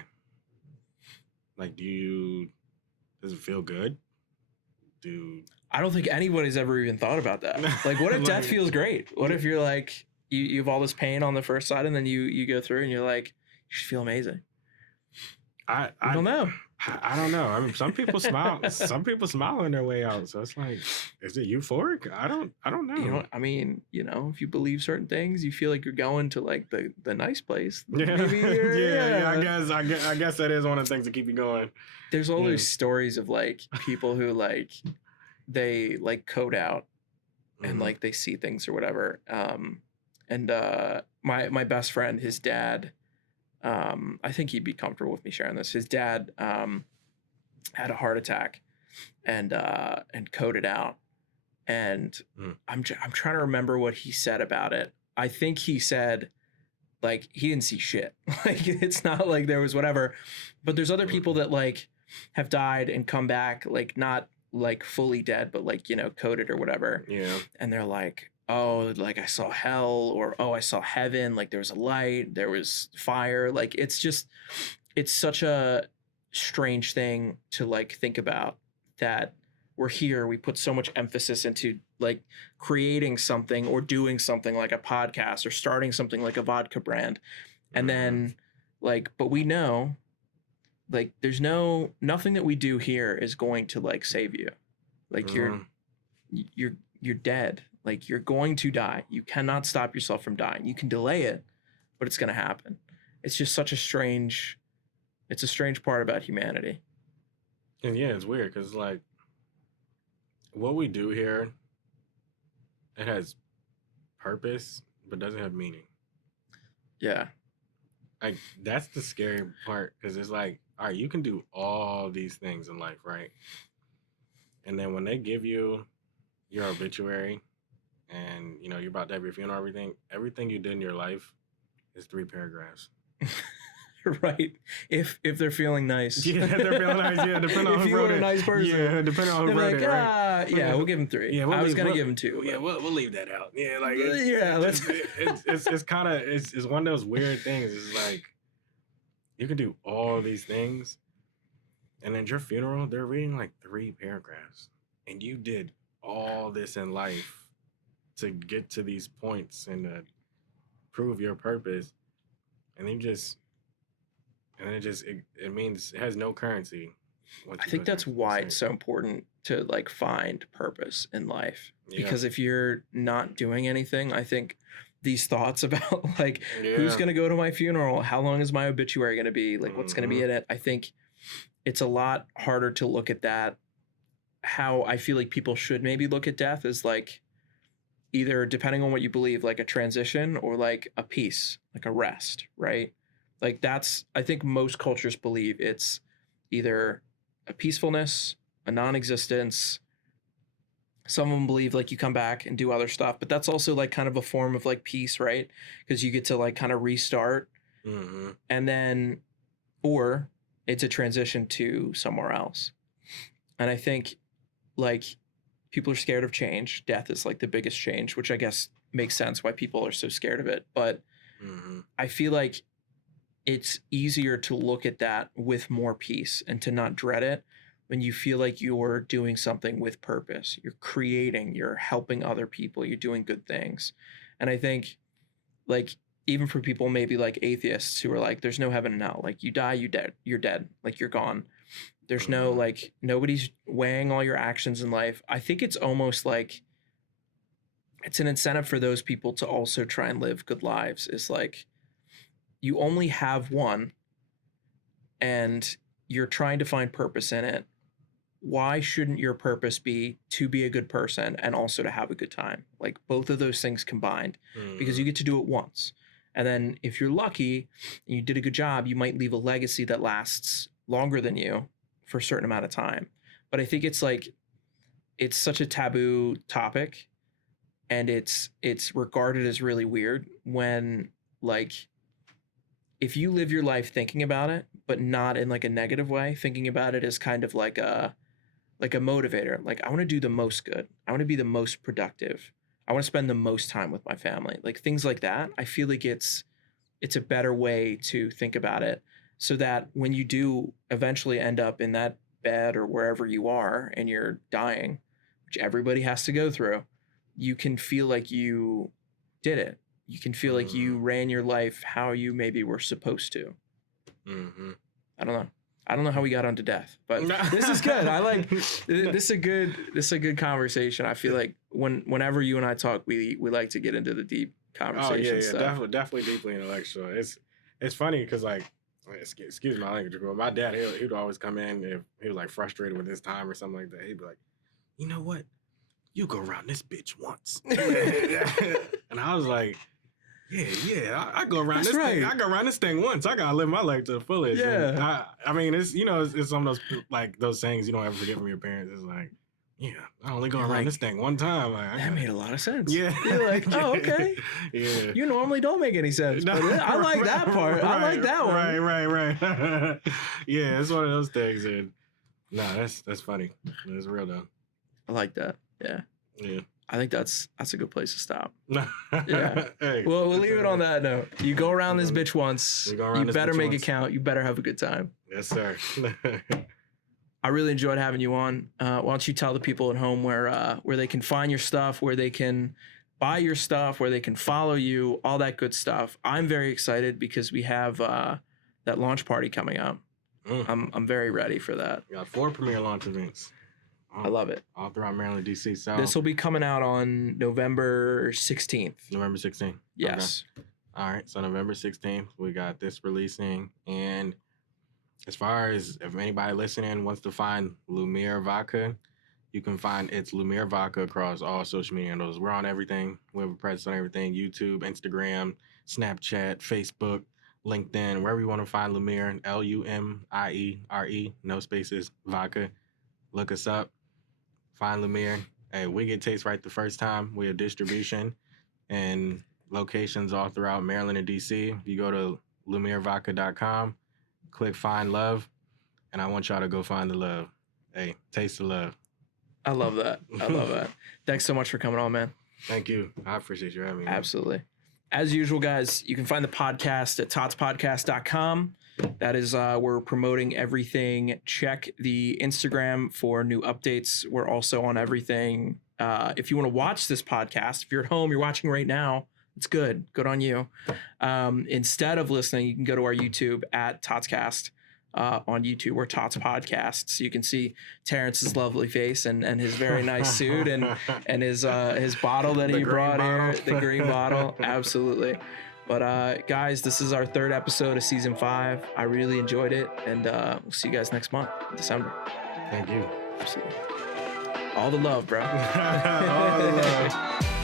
Like, does it feel good? I don't think anybody's ever even thought about that. Like, what if death feels great? What if you're like, you have all this pain on the first side, and then you go through and you're like, you should feel amazing. I don't know. I don't know. I mean, some people smile. Some people smile on their way out. So it's like, is it euphoric? I don't know. I mean, if you believe certain things, you feel like you're going to like the nice place. Yeah. Maybe Yeah. I guess that is one of the things that keep you going. There's all these stories of like people who like they like code out and like they see things or whatever. And my best friend, his dad. I think he'd be comfortable with me sharing this. His dad had a heart attack and coded out. And I'm trying to remember what he said about it. I think he said like he didn't see shit. Like, it's not like there was whatever. But there's other people that like have died and come back, like not like fully dead, but like, coded or whatever. Yeah. And they're like, oh, like I saw hell, or oh, I saw heaven, like there was a light, there was fire. Like, it's it's such a strange thing to like think about that we're here. We put so much emphasis into like creating something or doing something like a podcast or starting something like a vodka brand. And then like, but we know like there's nothing that we do here is going to like save you. Like you're dead. Like you're going to die. You cannot stop yourself from dying. You can delay it, but it's going to happen. It's just such a strange part about humanity. And yeah, it's weird because like what we do here, it has purpose, but doesn't have meaning. Yeah. Like that's the scary part because it's like, all right, you can do all these things in life, right? And then when they give you your obituary and you know you're about to have your funeral, everything you did in your life is 3 paragraphs. Right. If they're feeling nice. Yeah, they're feeling nice. Yeah, depending on if who you wrote were it. a nice person. Yeah, depending on who wrote like, it, right? Yeah, we'll give him 3. Yeah, I was gonna give him 2. Yeah, we'll leave that out. Yeah, like it's kind of it's one of those weird things. It's like you can do all these things, and at your funeral, they're reading like 3 paragraphs, and you did all this in life to get to these points and to prove your purpose, and then it means it has no currency. I think that's why it's so important to like find purpose in life. Because if you're not doing anything, I think these thoughts about like who's going to go to my funeral, how long is my obituary going to be, like what's going to be in it, I think it's a lot harder to look at that. How I feel like people should maybe look at death is like either, depending on what you believe, like a transition or like a peace, like a rest, right? Like that's, I think most cultures believe it's either a peacefulness, a non-existence. Some of them believe like you come back and do other stuff, but that's also like kind of a form of like peace, right? Because you get to like kind of restart, and then, or it's a transition to somewhere else. And I think like people are scared of change. Death is like the biggest change, which I guess makes sense why people are so scared of it. But I feel like it's easier to look at that with more peace and to not dread it when you feel like you're doing something with purpose. You're creating, you're helping other people, you're doing good things. And I think like even for people maybe like atheists who are like, there's no heaven and hell, like you die, you're dead, like you're gone. There's no like, nobody's weighing all your actions in life. I think it's almost like it's an incentive for those people to also try and live good lives. It's like, you only have one and you're trying to find purpose in it. Why shouldn't your purpose be to be a good person and also to have a good time? Like both of those things combined, because you get to do it once. And then if you're lucky and you did a good job, you might leave a legacy that lasts longer than you for a certain amount of time. But I think it's like, it's such a taboo topic and it's regarded as really weird when like, if you live your life thinking about it, but not in like a negative way, thinking about it as kind of like a motivator. Like I want to do the most good. I want to be the most productive. I want to spend the most time with my family. Like things like that. I feel like it's a better way to think about it so that when you do eventually end up in that bed or wherever you are and you're dying, which everybody has to go through, you can feel like you did it. You can feel like you ran your life how you maybe were supposed to. I don't know how we got onto death, but this is good. I like this is a good conversation. I feel like whenever you and I talk, we like to get into the deep conversation. Definitely deeply intellectual. It's funny because like, excuse my language, but my dad he'd always come in if he was like frustrated with his time or something like that. He'd be like, you know what? You go around this bitch once, and I was like, yeah, I go around thing. I go around this thing once. I gotta live my life to the fullest. Yeah. I mean, it's it's some of those like those sayings you don't ever forget from your parents. It's like, yeah, I only go around this thing one time. Like, that made a lot of sense. Yeah. You're like, oh, okay. Yeah. You normally don't make any sense, but I like that part. I like that one. Right. Yeah, it's one of those things. And no, that's funny. It's real though. I like that. Yeah. Yeah. I think that's a good place to stop. Yeah. Hey, Well, we'll leave it on that note. You go around this bitch once. You go around You this better bitch make once. it count. You better have a good time. Yes, sir. I really enjoyed having you on. Why don't you tell the people at home where they can find your stuff, where they can buy your stuff, where they can follow you, all that good stuff. I'm very excited because we have that launch party coming up. I'm very ready for that. We got 4 premiere launch events. I love it. All throughout Maryland, DC. So This will be coming out on November 16th. November 16th. Yes. Okay. All right. So November 16th, we got this releasing. And as far as if anybody listening wants to find Lumiere Vodka, you can find it's Lumiere Vodka across all social media handles. We're on everything. We have a presence on everything: YouTube, Instagram, Snapchat, Facebook, LinkedIn, wherever you want to find Lumiere, Lumiere, no spaces, Vodka. Look us up. Find Lumiere. Hey, we get taste right the first time. We have distribution and locations all throughout Maryland and DC. You go to LumiereVodka.com, click Find Love, and I want y'all to go find the love. Hey, taste the love. I love that. I love that. Thanks so much for coming on, man. Thank you. I appreciate you having me. Man. Absolutely. As usual, guys, you can find the podcast at totspodcast.com. That is, we're promoting everything. Check the Instagram for new updates. We're also on everything. If you want to watch this podcast, if you're at home, you're watching right now, it's good. Good on you. Instead of listening, you can go to our YouTube at Totscast on YouTube or Tots Podcast. So you can see Terrence's lovely face and his very nice suit and his bottle that he brought here, the green bottle. Absolutely. But guys, this is our 3rd episode of season 5. I really enjoyed it, and we'll see you guys next month, December. Thank you. Absolutely. All the love, bro. All the love.